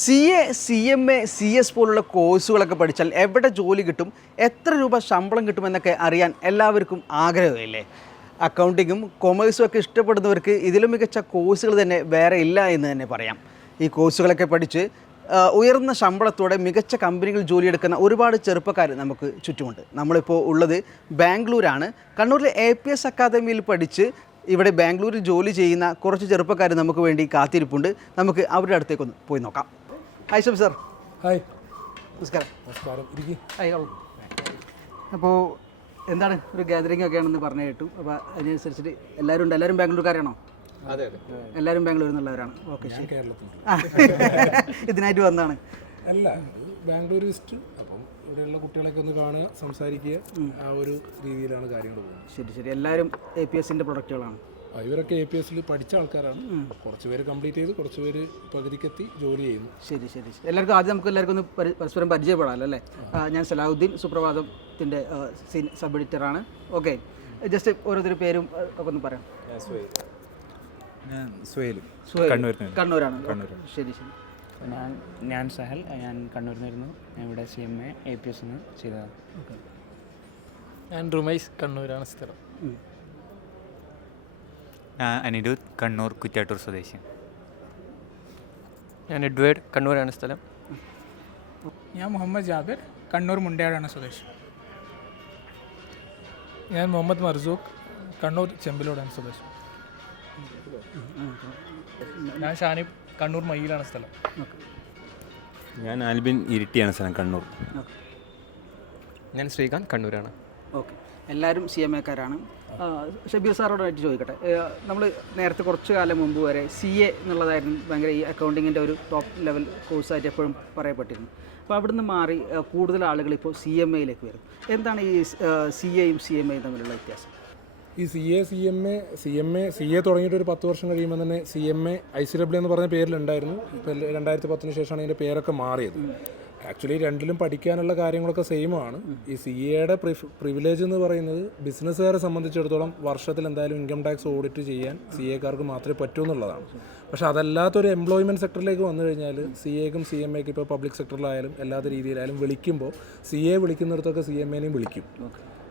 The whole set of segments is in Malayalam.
CA, CMA, CS പോലുള്ള കോഴ്സുകളൊക്കെ പഠിച്ചാൽ എവിടെ ജോലി കിട്ടും, എത്ര രൂപ ശമ്പളം കിട്ടുമെന്നൊക്കെ അറിയാൻ എല്ലാവർക്കും ആഗ്രഹമില്ലേ? അക്കൗണ്ടിങ്ങും കൊമേഴ്സും ഒക്കെ ഇഷ്ടപ്പെടുന്നവർക്ക് ഇതിലും മികച്ച കോഴ്സുകൾ തന്നെ വേറെ ഇല്ല എന്ന് തന്നെ പറയാം. ഈ കോഴ്സുകളൊക്കെ പഠിച്ച് ഉയർന്ന ശമ്പളത്തോടെ മികച്ച കമ്പനികളിൽ ജോലിയെടുക്കുന്ന ഒരുപാട് ചെറുപ്പക്കാർ നമുക്ക് ചുറ്റുമുണ്ട്. നമ്മളിപ്പോൾ ഉള്ളത് ബാംഗ്ലൂരാണ്. കണ്ണൂരിലെ APS അക്കാദമിയിൽ പഠിച്ച് ഇവിടെ ബാംഗ്ലൂരിൽ ജോലി ചെയ്യുന്ന കുറച്ച് ചെറുപ്പക്കാർ നമുക്ക് വേണ്ടി കാത്തിരിപ്പുണ്ട്. നമുക്ക് അവരുടെ അടുത്തേക്കൊന്ന് പോയി നോക്കാം. ഹായ് ശബ് സാർ. ഹായ്. നമസ്കാരം. നമസ്കാരം. ഹായ്. അപ്പോൾ എന്താണ് ഒരു ഗാദറിംഗ് ഒക്കെ ആണെന്ന് പറഞ്ഞു കേട്ടു. അപ്പോൾ അതിനനുസരിച്ചിട്ട് എല്ലാവരും ഉണ്ട്. എല്ലാവരും ബാംഗ്ലൂർക്കാരാണോ? അതെ. എല്ലാവരും ബാംഗ്ലൂരിൽ നിന്നുള്ളവരാണ്. ഓക്കെ, ശരി. കേരളത്തിൽ ഇതിനായിട്ട് വന്നതാണ്? അല്ല, ബാംഗ്ലൂരിസ്റ്റ്. അപ്പം ഇവിടെയുള്ള കുട്ടികളൊക്കെ ഒന്ന് കാണുക, സംസാരിക്കുക, ആ ഒരു രീതിയിലാണ് കാര്യങ്ങൾ പോകുന്നത്. ശരി ശരി. എല്ലാവരും APSൻ്റെ പ്രൊഡക്റ്റുകളാണ്? ഇവരൊക്കെ APSൽ പഠിച്ച ആൾക്കാരാണ്. കുറച്ച് പേര് കംപ്ലീറ്റ് ചെയ്ത്, കുറച്ച് പേര് പകുതിക്കെത്തി ജോലി ചെയ്യുന്നു. ശരി ശരി. എല്ലാവർക്കും ആദ്യം നമുക്ക് എല്ലാവർക്കും ഒന്ന് പരസ്പരം പരിചയപ്പെടാമല്ലോ അല്ലേ? ഞാൻ സലാഹുദ്ദീൻ, സുപ്രഭാതത്തിൻ്റെ സബ് എഡിറ്ററാണ്. ഓക്കെ, ജസ്റ്റ് ഓരോരുത്തർ പേരും ഒക്കെ ഒന്ന് പറയാം. കണ്ണൂരാണ്. ശരി ശരി. ഞാൻ സഹൽ, ഞാൻ കണ്ണൂരിൽ നിന്നായിരുന്നു. ഞാൻ ഇവിടെ CMA APS ചെയ്തതാണ്. ഓക്കെ. ഞാൻ റുമൈസ്, കണ്ണൂരാണ് സ്ഥലം. അനിരുദ്ധ്, കണ്ണൂർ കുറ്റാട്ടൂർ സ്വദേശി. ഞാൻ എഡ്വേർഡ്, കണ്ണൂരാണ് സ്ഥലം. ഞാൻ മുഹമ്മദ് ജാബിർ, കണ്ണൂർ മുണ്ടയാടാണ് സ്വദേശി. ഞാൻ മുഹമ്മദ് മർസൂഖ്, കണ്ണൂർ ചെമ്പിലോടാണ് സ്വദേശി. ഞാൻ ഷാനിബ്, കണ്ണൂർ മയ്യിലാണ് സ്ഥലം. ഞാൻ ആൽബിൻ, ഇരിട്ടിയാണ് സ്ഥലം, കണ്ണൂർ. ഞാൻ ശ്രീകാന്ത്, കണ്ണൂരാണ്. ഓക്കെ, എല്ലാവരും CMAക്കാരാണ്. ഷബീർ സാറോടായിട്ട് ചോദിക്കട്ടെ, നമ്മൾ നേരത്തെ കുറച്ച് കാലം മുമ്പ് വരെ CA എന്നുള്ളതായിരുന്നു ഭയങ്കര ഈ അക്കൗണ്ടിങ്ങിൻ്റെ ഒരു ടോപ്പ് ലെവൽ കോഴ്സായിട്ട് എപ്പോഴും പറയപ്പെട്ടിരുന്നു. അപ്പോൾ അവിടുന്ന് മാറി കൂടുതൽ ആളുകൾ ഇപ്പോൾ CMAയിലേക്ക് വരും. എന്താണ് ഈ CAയും CMAയും തമ്മിലുള്ള വ്യത്യാസം? ഈ CA തുടങ്ങിയിട്ട് ഒരു 10 വർഷം കഴിയുമ്പോൾ തന്നെ CMA ICW എന്ന് പറഞ്ഞ പേരിലുണ്ടായിരുന്നു. ഇപ്പോൾ 2010 ശേഷമാണ് ഇതിൻ്റെ പേരൊക്കെ മാറിയത്. ആക്ച്വലി രണ്ടിലും പഠിക്കാനുള്ള കാര്യങ്ങളൊക്കെ സെയിം ആണ്. ഈ CAയുടെ പ്രിവിലേജ് എന്ന് പറയുന്നത് ബിസിനസ്സുകാരെ സംബന്ധിച്ചിടത്തോളം വർഷത്തിൽ എന്തായാലും ഇൻകം ടാക്സ് ഓഡിറ്റ് ചെയ്യാൻ CAക്കാർക്ക് മാത്രമേ പറ്റൂ എന്നുള്ളതാണ്. പക്ഷേ അതല്ലാത്തൊരു എംപ്ലോയ്മെൻറ്റ് സെക്ടറിലേക്ക് വന്നു കഴിഞ്ഞാൽ CAക്കും CMAക്കും ഇപ്പോൾ പബ്ലിക് സെക്ടറിലായാലും എല്ലാത്ത രീതിയിലായാലും വിളിക്കുമ്പോൾ CA വിളിക്കുന്നിടത്തൊക്കെ CMAനെയും വിളിക്കും.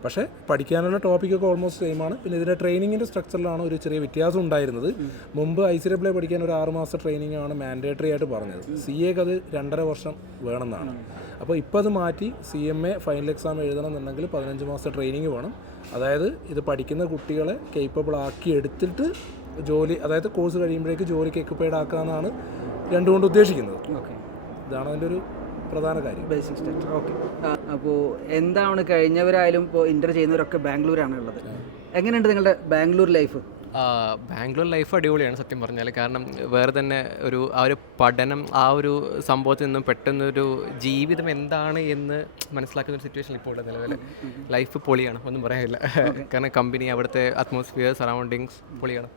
പക്ഷേ പഠിക്കാനുള്ള ടോപ്പിക്കൊക്കെ ഓൾമോസ്റ്റ് സെയിം ആണ്. പിന്നെ ഇതിൻ്റെ ട്രെയിനിങ്ങിൻ്റെ സ്ട്രക്ചറിലാണ് ഒരു ചെറിയ വ്യത്യാസം ഉണ്ടായിരുന്നത്. മുമ്പ് ICW പഠിക്കാൻ ഒരു 6 മാസത്തെ ട്രെയിനിങ് ആണ് മാൻഡേറ്ററി ആയിട്ട് പറഞ്ഞത്. CAക്ക് അത് 2.5 വർഷം വേണമെന്നാണ്. അപ്പോൾ ഇപ്പോൾ അത് മാറ്റി CMA ഫൈനൽ എക്സാം എഴുതണമെന്നുണ്ടെങ്കിൽ 15 മാസത്തെ ട്രെയിനിങ് വേണം. അതായത് ഇത് പഠിക്കുന്ന കുട്ടികളെ കേപ്പബിൾ ആക്കി എടുത്തിട്ട് ജോലി, അതായത് കോഴ്സ് കഴിയുമ്പോഴേക്ക് ജോലിക്ക് എക്യുപ്പൈഡ് ആക്കാമെന്നാണ് രണ്ടുകൊണ്ട് ഉദ്ദേശിക്കുന്നത്. ഓക്കെ, ഇതാണ് അതിൻ്റെ ഒരു പ്രധാന കാര്യം, ബേസിക് സ്ട്രക്ചർ. ഓക്കെ, അപ്പോൾ എന്താണ് കഴിഞ്ഞവരായാലും ഇപ്പോൾ ഇൻ്റർ ചെയ്യുന്നവരൊക്കെ ബാംഗ്ലൂരാണ് ഉള്ളത്. എങ്ങനെയുണ്ട് നിങ്ങളുടെ ബാംഗ്ലൂർ ലൈഫ്? ബാംഗ്ലൂർ ലൈഫ് അടിപൊളിയാണ് സത്യം പറഞ്ഞാൽ. കാരണം വേറെ തന്നെ ആ ഒരു പഠനം, ആ ഒരു സംഭവത്തിൽ നിന്നും പെട്ടെന്നൊരു ജീവിതം എന്താണ് എന്ന് മനസ്സിലാക്കുന്ന ഒരു സിറ്റുവേഷൻ ഇപ്പോൾ ഉള്ള നിലവിൽ ലൈഫ് പൊളിയാണ്, ഒന്നും പറയാനില്ല. കാരണം കമ്പനി, അവിടുത്തെ അറ്റ്മോസ്ഫിയർ, സറൗണ്ടിങ്സ് പൊളിയാണ്.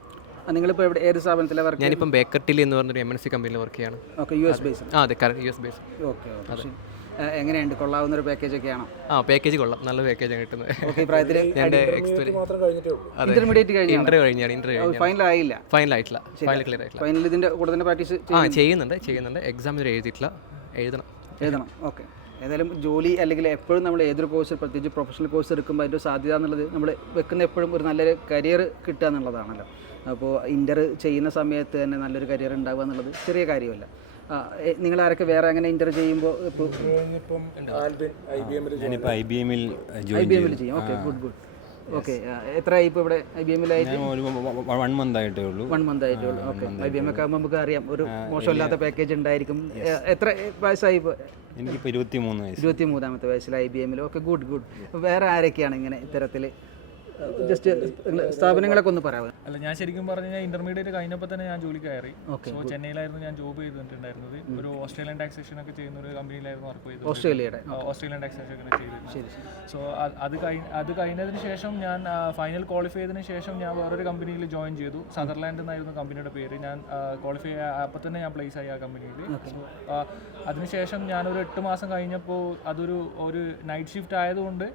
നിങ്ങളിപ്പോൾ എവിടെ, ഏത് സ്ഥാപനത്തിലാണ് വർക്ക്? ഞാനിപ്പം ബേക്കർ ടില്ലി എന്ന് പറഞ്ഞൊരു MNC കമ്പനിയിൽ വർക്ക് ചെയ്യാണ്. Okay, US base? അതെ, US ബേസ്. ഓക്കെ. എങ്ങനെയുണ്ട്, കൊള്ളാവുന്ന ഒരു പാക്കേജ് ഒക്കെയാണോ? പാക്കേജ് കൊള്ളാം, നല്ല പാക്കേജാണ് കിട്ടുന്നത്. ഓക്കെ, ഈ പ്രായത്തിൽ ഇന്റർമീഡിയറ്റ് കഴിഞ്ഞാണ്, ഫൈനൽ ആയില്ല? ഫൈനൽ ആയിട്ടില്ല, ഫൈനൽ ക്ലിയർ ആയിട്ടില്ല. ഫൈനൽ ഇതിൻ്റെ കൂടെ തന്നെ പ്രാക്ടീസ് ചെയ്യുന്നുണ്ട്. എക്സാം ഇതുവരെ എഴുതിയിട്ടില്ല, എഴുതണം. ഓക്കെ, ഏതായാലും ജോലി അല്ലെങ്കിൽ എപ്പോഴും നമ്മൾ ഏതൊരു കോഴ്സ്, പ്രത്യേകിച്ച് പ്രൊഫഷണൽ കോഴ്സ് എടുക്കുമ്പോൾ അതിൻ്റെ സാധ്യത എന്നുള്ളത് നമ്മൾ വെക്കുന്ന എപ്പോഴും ഒരു നല്ലൊരു കരിയർ കിട്ടുക എന്നുള്ളതാണല്ലോ. അപ്പോൾ ഇന്റർ ചെയ്യുന്ന സമയത്ത് തന്നെ നല്ലൊരു കരിയർ ഉണ്ടാവുക എന്നുള്ളത് ചെറിയ കാര്യമല്ല. നിങ്ങളാരൊക്കെ വേറെ അങ്ങനെ ഇന്റർ ചെയ്യുമ്പോൾ ഇപ്പോൾ ഞാനിപ്പോൾ IBMൽ ചെയ്യും? Okay, good. ഓക്കെ, എത്രയായി ഇപ്പോൾ ഇവിടെ IBMലായിട്ട്? 1 മന്ത് ആയിട്ടേ ഉള്ളൂ. 1 മന്ത് ആയിട്ടേ ഉള്ളൂ. ഓക്കെ, IBM ഒക്കെ ആകുമ്പോൾ നമുക്ക് അറിയാം ഒരു മോശമില്ലാത്ത പാക്കേജ് ഉണ്ടായിരിക്കും. എത്ര വയസ്സായി ഇപ്പോൾ? എനിക്കിപ്പോൾ 23 വയസ്സ്. 23ാമത്തെ വയസ്സിൽ IBMൽ. Okay, good. വേറെ ആരൊക്കെയാണ് ഇങ്ങനെ ഇത്തരത്തിൽ ജസ്റ്റ് സ്ഥാപനങ്ങളൊക്കെ ഒന്ന് പറയാം? അല്ല, ഞാൻ ശരിക്കും പറഞ്ഞു കഴിഞ്ഞാൽ ഇന്റർമീഡിയറ്റ് കഴിഞ്ഞപ്പോൾ തന്നെ ഞാൻ ജോലി കയറി. സോ ചെന്നൈയിലായിരുന്നു ഞാൻ ജോബ് ചെയ്തിട്ടുണ്ടായിരുന്നത്. ഒരു ഓസ്ട്രേലിയൻ ടാക്സേഷൻ ഒക്കെ ചെയ്യുന്ന ഒരു കമ്പനിയിലായിരുന്നു വർക്ക് ചെയ്തത്. ഓസ്ട്രേലിയൻ ടാക്സേഷൻ ഒക്കെ ചെയ്തത്. സോ അത് കഴിഞ്ഞതിന് ശേഷം ഞാൻ ഫൈനൽ ക്വാളിഫൈ ചെയ്തതിന് ശേഷം ഞാൻ വേറൊരു കമ്പനിയിൽ ജോയിൻ ചെയ്തു. സദർലാൻഡ് എന്നായിരുന്നു കമ്പനിയുടെ പേര്. ഞാൻ ക്വാളിഫൈ അപ്പോൾ തന്നെ ഞാൻ പ്ലേസ് ആയി ആ കമ്പനിയിൽ. സോ അതിനുശേഷം ഞാനൊരു 8 മാസം കഴിഞ്ഞപ്പോൾ അതൊരു നൈറ്റ് ഷിഫ്റ്റ് ആയതുകൊണ്ട്